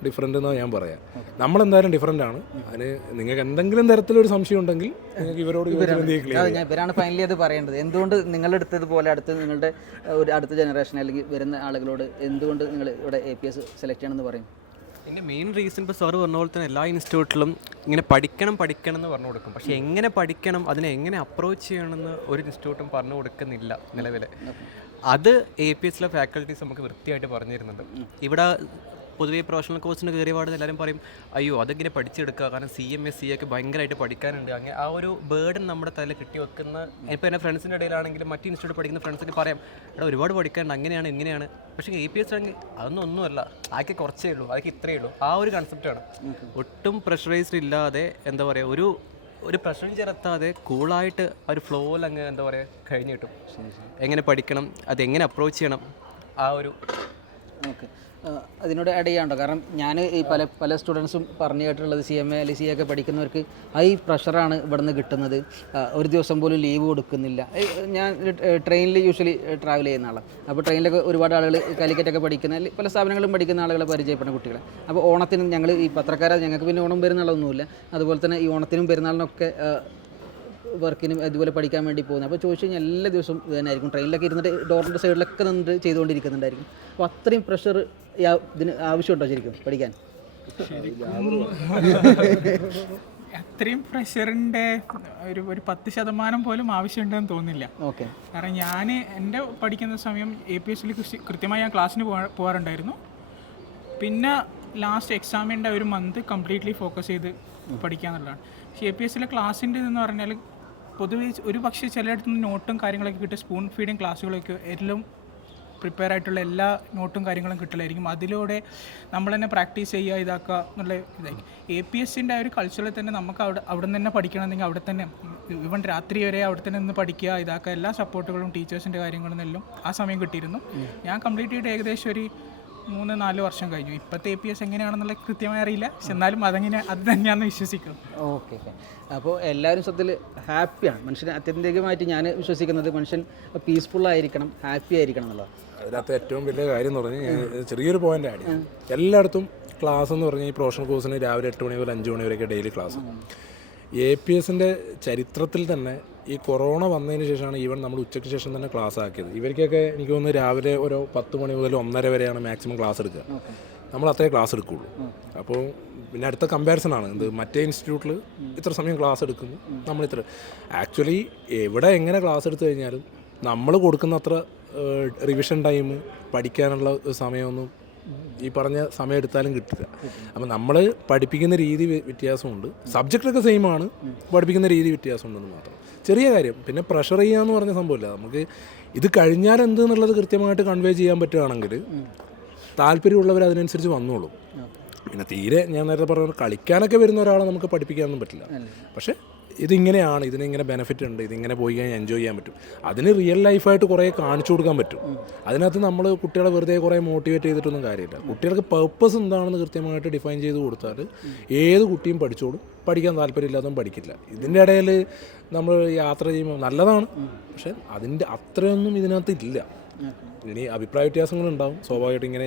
ഡിഫറെൻ്റ് എന്നാണ് ഞാൻ പറയാം. നമ്മളെന്തായാലും ഡിഫറെൻ്റ് ആണ്. അതിന് നിങ്ങൾക്ക് എന്തെങ്കിലും തരത്തിലൊരു സംശയം ഉണ്ടെങ്കിൽ നിങ്ങൾക്ക് ഇവരോട് ഇവരാണ് ഫൈനലി അത് പറയേണ്ടത്. എന്തുകൊണ്ട് നിങ്ങളെടുത്തതുപോലെ നിങ്ങളുടെ ഒരു അടുത്ത ജനറേഷൻ അല്ലെങ്കിൽ വരുന്ന ആളുകളോട് എന്തുകൊണ്ട് നിങ്ങൾ ഇവിടെ APS സെലക്ട് ചെയ്യണമെന്ന് പറയും? എൻ്റെ മെയിൻ റീസൺ ഇപ്പോൾ സാറ് പറഞ്ഞ പോലെ തന്നെ എല്ലാ ഇൻസ്റ്റിറ്റ്യൂട്ടിലും ഇങ്ങനെ പഠിക്കണം എന്ന് പറഞ്ഞു കൊടുക്കും. പക്ഷേ എങ്ങനെ പഠിക്കണം, അതിനെ എങ്ങനെ അപ്രോച്ച് ചെയ്യണമെന്ന് ഒരു ഇൻസ്റ്റിറ്റ്യൂട്ടും പറഞ്ഞു കൊടുക്കുന്നില്ല നിലവിൽ. അത് APSലെ ഫാക്കൽറ്റീസ് നമുക്ക് വൃത്തിയായിട്ട് പറഞ്ഞു തരുന്നുണ്ട്. ഇവിടെ പൊതുവേ പ്രൊഫഷണൽ കോഴ്സിന് കയറിയ പാടുന്ന എല്ലാവരും പറയും, അയ്യോ അതെങ്ങനെ പഠിച്ചെടുക്കുക, കാരണം CMA CA ഒക്കെ ഭയങ്കരമായിട്ട് പഠിക്കാനുണ്ട്. അങ്ങനെ ആ ഒരു ബേർഡൻ നമ്മുടെ തലയിൽ കിട്ടി വെക്കുന്ന, ഇപ്പോൾ എൻ്റെ ഫ്രണ്ട്സിൻ്റെ ഇടയിലാണെങ്കിലും മറ്റ് ഇൻസ്റ്റിറ്റ്യൂട്ട് പഠിക്കുന്ന ഫ്രണ്ട്സിന് പറയാം, എടാ ഒരുപാട് പഠിക്കാനുണ്ട്, അങ്ങനെയാണ് ഇങ്ങനെയാണ്. പക്ഷേ APS ആണെങ്കിൽ അതൊന്നുമല്ല, ആക്കി കുറച്ചേ ഉള്ളൂ, ആക്കി ഇത്രയേ ഉള്ളൂ. ആ ഒരു കൺസെപ്റ്റാണ്. ഒട്ടും പ്രഷറൈസ്ഡ് ഇല്ലാതെ, എന്താ പറയുക, ഒരു പ്രഷറും ചേർത്താതെ കൂളായിട്ട് ഒരു ഫ്ലോയിൽ അങ്ങ് എന്താ പറയുക കഴിഞ്ഞ് കിട്ടും. എങ്ങനെ പഠിക്കണം, അതെങ്ങനെ അപ്രോച്ച് ചെയ്യണം, ആ ഒരു. ഓക്കെ, അതിനോട് ആഡ് ചെയ്യാനുണ്ടോ? കാരണം ഞാൻ ഈ പല സ്റ്റുഡൻസും പറഞ്ഞു കേട്ടിട്ടുള്ളത് CMA അല്ലെങ്കിൽ CA ഒക്കെ പഠിക്കുന്നവർക്ക് ഹൈ പ്രഷറാണ് ഇവിടെ നിന്ന് കിട്ടുന്നത്, ഒരു ദിവസം പോലും ലീവ് കൊടുക്കുന്നില്ല. ഞാൻ ട്രെയിനിൽ യൂഷ്വലി ട്രാവൽ ചെയ്യുന്ന ആളാണ്. അപ്പോൾ ട്രെയിനിലൊക്കെ ഒരുപാട് ആളുകൾ കാലിക്കറ്റൊക്കെ പഠിക്കുന്ന, പല സ്ഥാപനങ്ങളും പഠിക്കുന്ന ആളുകളെ പരിചയപ്പെടുന്ന കുട്ടികളെ. അപ്പോൾ ഓണത്തിന് ഞങ്ങൾ ഈ പത്രക്കാരെ, ഞങ്ങൾക്ക് പിന്നെ ഓണം പെരുന്നാളൊന്നുമില്ല, അതുപോലെ തന്നെ ഈ ഓണത്തിനും പെരുന്നാളിനൊക്കെ വർക്കിനും ഇതുപോലെ പഠിക്കാൻ വേണ്ടി പോകുന്നത്. അപ്പോൾ ചോദിച്ചു കഴിഞ്ഞാൽ എല്ലാ ദിവസവും ഇത് തന്നെ ആയിരിക്കും. ട്രെയിനിലൊക്കെ ഇരുന്നിട്ട് ഡോറിൻ്റെ സൈഡിലൊക്കെ നിന്നിട്ട് ചെയ്തുകൊണ്ടിരിക്കുന്നുണ്ടായിരിക്കും. അപ്പോൾ അത്രയും പ്രഷർ ഇതിന് ആവശ്യമുണ്ടോ ശരിക്കും പഠിക്കാൻ? അത്രയും പ്രഷറിൻ്റെ ഒരു 10% പോലും ആവശ്യമുണ്ടെന്ന് തോന്നുന്നില്ല. ഓക്കെ. കാരണം ഞാൻ എൻ്റെ പഠിക്കുന്ന സമയം APSൽ കൃത്യമായി ഞാൻ ക്ലാസ്സിന് പോകാറുണ്ടായിരുന്നു. പിന്നെ ലാസ്റ്റ് എക്സാമിൻ്റെ ഒരു മന്ത് കംപ്ലീറ്റ്ലി ഫോക്കസ് ചെയ്ത് പഠിക്കുക എന്നുള്ളതാണ്. പക്ഷേ APSലെ ക്ലാസ്സിൻ്റെ എന്ന് പറഞ്ഞാൽ പൊതുവേ ഒരു പക്ഷേ ചിലയിടത്തു നിന്ന് നോട്ടും കാര്യങ്ങളൊക്കെ കിട്ടും, സ്പൂൺ ഫീഡിങ് ക്ലാസ്സുകളൊക്കെ എല്ലാം പ്രിപ്പയർ ആയിട്ടുള്ള എല്ലാ നോട്ടും കാര്യങ്ങളും കിട്ടലായിരിക്കും. അതിലൂടെ നമ്മൾ തന്നെ പ്രാക്ടീസ് ചെയ്യുക ഇതാക്കുക എന്നുള്ള ഇതായിരിക്കും. APSൻ്റെ ആ ഒരു കൾച്ചറിൽ തന്നെ നമുക്ക് അവിടെ നിന്ന് തന്നെ പഠിക്കണമെന്നെങ്കിൽ അവിടെ തന്നെ ഈവൻ രാത്രി വരെ അവിടെ തന്നെ നിന്ന് പഠിക്കുക ഇതാക്കുക എല്ലാ സപ്പോർട്ടുകളും ടീച്ചേഴ്സിൻ്റെ കാര്യങ്ങളും എല്ലാം ആ സമയം കിട്ടിയിരുന്നു. ഞാൻ കംപ്ലീറ്റ് ചെയ്തിട്ട് ഏകദേശം ഒരു 3-4 വർഷം കഴിഞ്ഞു. ഇപ്പോഴത്തെ APS എങ്ങനെയാണെന്നുള്ള കൃത്യമായി അറിയില്ല, പക്ഷെ എന്നാലും അത് തന്നെയാണെന്ന് വിശ്വസിക്കുന്നു. ഓക്കെ. അപ്പോൾ എല്ലാവരും സത്യത്തിൽ ഹാപ്പിയാണ്. മനുഷ്യൻ അത്യന്തികമായിട്ട് ഞാൻ വിശ്വസിക്കുന്നത് മനുഷ്യൻ പീസ്ഫുള്ളായിരിക്കണം, ഹാപ്പി ആയിരിക്കണം എന്നുള്ളതാണ്. അതിനകത്ത് ഏറ്റവും വലിയ കാര്യം എന്ന് പറഞ്ഞാൽ ചെറിയൊരു പോയിന്റ് ആഡ് ചെയ്യും. എല്ലായിടത്തും ക്ലാസ് എന്ന് പറഞ്ഞാൽ ഈ പ്രൊഫഷണൽ കോഴ്സിന് രാവിലെ 8 മണി മുതൽ 5 മണി വരെയൊക്കെ ഡെയിലി ക്ലാസ്. APSൻ്റെ ചരിത്രത്തിൽ തന്നെ ഈ കൊറോണ വന്നതിന് ശേഷമാണ് ഈവൻ നമ്മൾ ഉച്ചയ്ക്ക് ശേഷം തന്നെ ക്ലാസ് ആക്കിയത്. ഇവർക്കൊക്കെ എനിക്ക് തോന്നുന്നു രാവിലെ ഒരു 10 മണി മുതൽ 1:30 വരെയാണ് മാക്സിമം ക്ലാസ് എടുക്കുക. നമ്മൾ അത്രേ ക്ലാസ് എടുക്കുകയുള്ളൂ. അപ്പോൾ പിന്നെ അടുത്ത കമ്പാരിസൺ ആണ് എന്ത്, മറ്റേ ഇൻസ്റ്റിറ്റ്യൂട്ടിൽ ഇത്ര സമയം ക്ലാസ് എടുക്കുന്നു, നമ്മളിത്ര. ആക്ച്വലി എവിടെ എങ്ങനെ ക്ലാസ് എടുത്തു കഴിഞ്ഞാലും നമ്മൾ കൊടുക്കുന്ന അത്ര റിവിഷൻ ടൈം പഠിക്കാനുള്ള സമയമൊന്നും ഈ പറഞ്ഞ സമയം എടുത്താലും കിട്ടില്ല. അപ്പം നമ്മൾ പഠിപ്പിക്കുന്ന രീതി വ്യത്യാസമുണ്ട്, സബ്ജക്റ്റൊക്കെ സെയിം ആണ്, പഠിപ്പിക്കുന്ന രീതി വ്യത്യാസമുണ്ടെന്ന് മാത്രം. ചെറിയ കാര്യം. പിന്നെ പ്രഷർ ചെയ്യാന്ന് പറഞ്ഞ സംഭവമില്ല. നമുക്ക് ഇത് കഴിഞ്ഞാൽ എന്ത് എന്നുള്ളത് കൃത്യമായിട്ട് കൺവേ ചെയ്യാൻ പറ്റുകയാണെങ്കിൽ താല്പര്യമുള്ളവർ അതിനനുസരിച്ച് വന്നോളും. പിന്നെ തീരെ ഞാൻ നേരത്തെ പറഞ്ഞ കളിക്കാനൊക്കെ വരുന്ന ഒരാളെ നമുക്ക് പഠിപ്പിക്കാനൊന്നും പറ്റില്ല. പക്ഷേ ഇതിങ്ങനെയാണ്, ഇതിനിങ്ങനെ ബെനിഫിറ്റ് ഉണ്ട്, ഇതിങ്ങനെ പോയി കഴിഞ്ഞാൽ എൻജോയ് ചെയ്യാൻ പറ്റും. അതിന് റിയൽ ലൈഫായിട്ട് കുറേ കാണിച്ചു കൊടുക്കാൻ പറ്റും. അതിനകത്ത് നമ്മൾ കുട്ടികളെ വെറുതെ കുറേ മോട്ടിവേറ്റ് ചെയ്തിട്ടൊന്നും കാര്യമില്ല. കുട്ടികൾക്ക് പർപ്പസ് എന്താണെന്ന് കൃത്യമായിട്ട് ഡിഫൈൻ ചെയ്ത് കൊടുത്താൽ ഏത് കുട്ടിയും പഠിച്ചോളും. പഠിക്കാൻ താല്പര്യമില്ലാത്തതും പഠിക്കില്ല. ഇതിൻ്റെ ഇടയിൽ നമ്മൾ യാത്ര ചെയ്യുമ്പോൾ നല്ലതാണ്, പക്ഷേ അതിൻ്റെ അത്രയൊന്നും ഇതിനകത്ത് ഇല്ല. ഇനി അഭിപ്രായ വ്യത്യാസങ്ങളുണ്ടാവും സ്വാഭാവികമായിട്ട്. ഇങ്ങനെ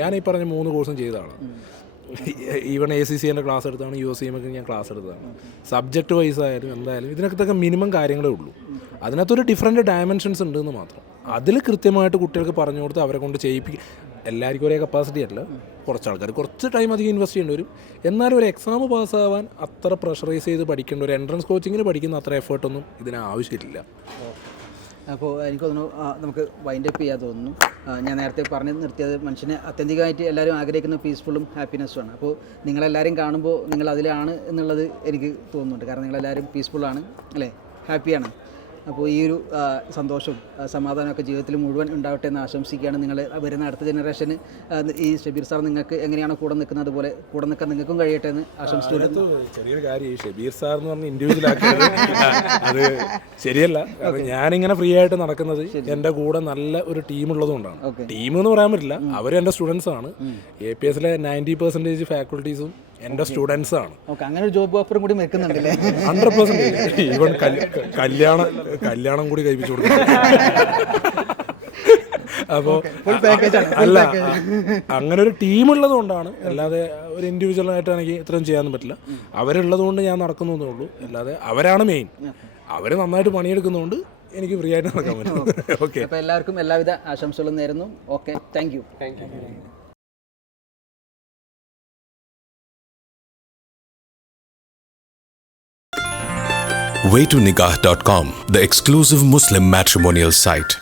ഞാൻ ഈ പറഞ്ഞ 3 കോഴ്സും ചെയ്തതാണ്. ഈവൻ ACCൻ്റെ ക്ലാസ് എടുത്താണ്, USCMക്ക് ഞാൻ ക്ലാസ് എടുത്തതാണ്. സബ്ജക്റ്റ് വൈസ് ആയാലും എന്തായാലും ഇതിനകത്തൊക്കെ മിനിമം കാര്യങ്ങളേ ഉള്ളൂ. അതിനകത്തൊരു ഡിഫറെൻറ്റ് ഡയമെൻഷൻസ് ഉണ്ടെന്ന് മാത്രം. അതിൽ കൃത്യമായിട്ട് കുട്ടികൾക്ക് പറഞ്ഞു കൊടുത്ത് അവരെ കൊണ്ട് ചെയ്യിപ്പിക്കും. എല്ലാവർക്കും ഒരേ കപ്പാസിറ്റി അല്ല, കുറച്ച് ആൾക്കാർ കുറച്ച് ടൈം അധികം ഇൻവെസ്റ്റ് ചെയ്യേണ്ടി വരും. എന്നാലും ഒരു എക്സാം പാസ്സാവാൻ അത്ര പ്രഷറൈസ് ചെയ്ത് പഠിക്കേണ്ട, ഒരു എൻട്രൻസ് കോച്ചിങ്ങിന് പഠിക്കുന്ന അത്ര എഫേർട്ടൊന്നും ഇതിന് ആവശ്യമില്ല. അപ്പോൾ എനിക്ക് തോന്നുന്നു നമുക്ക് വൈൻഡ് അപ്പ് ചെയ്യാൻ തോന്നുന്നു. ഞാൻ നേരത്തെ പറഞ്ഞു നിർത്തിയത് മനുഷ്യനെ അത്യന്തികമായിട്ട് എല്ലാവരും ആഗ്രഹിക്കുന്ന പീസ്ഫുള്ളും ഹാപ്പിനെസ്സുമാണ്. അപ്പോൾ നിങ്ങളെല്ലാവരും കാണുമ്പോൾ നിങ്ങൾ അതിലാണ് എന്നുള്ളത് എനിക്ക് തോന്നുന്നുണ്ട്. കാരണം നിങ്ങളെല്ലാവരും പീസ്ഫുള്ളാണ് അല്ലേ, ഹാപ്പിയാണ്. അപ്പോൾ ഈ ഒരു സന്തോഷവും സമാധാനമൊക്കെ ജീവിതത്തിൽ മുഴുവൻ ഉണ്ടാവട്ടെ എന്ന് ആശംസിക്കുകയാണ്. നിങ്ങൾ വരുന്ന അടുത്ത ജനറേഷന് ഈ ഷബീർ സാർ നിങ്ങൾക്ക് എങ്ങനെയാണോ കൂടെ നിൽക്കുന്നത് അതുപോലെ കൂടെ നിൽക്കാൻ നിങ്ങൾക്കും കഴിയട്ടെ എന്ന് ആശംസിച്ചു. ചെറിയൊരു കാര്യം, ഈ ഷബീർ സാർ എന്ന് പറഞ്ഞ ഇൻഡിവിജ്വൽ ആക്കിയത് അത് ശരിയല്ല. കാരണം ഞാനിങ്ങനെ ഫ്രീ ആയിട്ട് നടക്കുന്നത് എൻ്റെ കൂടെ നല്ല ഒരു ടീം ഉള്ളതുകൊണ്ടാണ്. ടീം എന്ന് പറയാൻ പറ്റില്ല, അവർ എൻ്റെ സ്റ്റുഡൻസ് ആണ്. APSലെ 90% ഫാക്കൽറ്റീസും എൻ്റെ സ്റ്റുഡൻസ് ആണ്. അങ്ങനെ ഒരു ജോബ് ഓഫറും കൂടി വെക്കുന്നുണ്ടല്ലേ? 100%. ഈവൻ കല്യാണം കൂടി കഴിപ്പിച്ചു കൊടുക്കും. അപ്പോൾ അല്ല, അങ്ങനെ ഒരു ടീം ഉള്ളത് കൊണ്ടാണ്. അല്ലാതെ ഒരു ഇൻഡിവിജ്വലായിട്ട് എനിക്ക് ഇത്രയും ചെയ്യാനൊന്നും പറ്റില്ല. അവരുള്ളത് കൊണ്ട് ഞാൻ നടക്കുന്നതേ ഉള്ളൂ. അല്ലാതെ അവരാണ് മെയിൻ. അവർ നന്നായിട്ട് പണിയെടുക്കുന്നതുകൊണ്ട് എനിക്ക് ഫ്രീ ആയിട്ട് നടക്കാൻ പറ്റും. ഓക്കെ. അപ്പോൾ എല്ലാവർക്കും എല്ലാവിധ ആശംസകളും നേരുന്നു. Okay, thank you. waytonikah.com, the exclusive Muslim matrimonial site.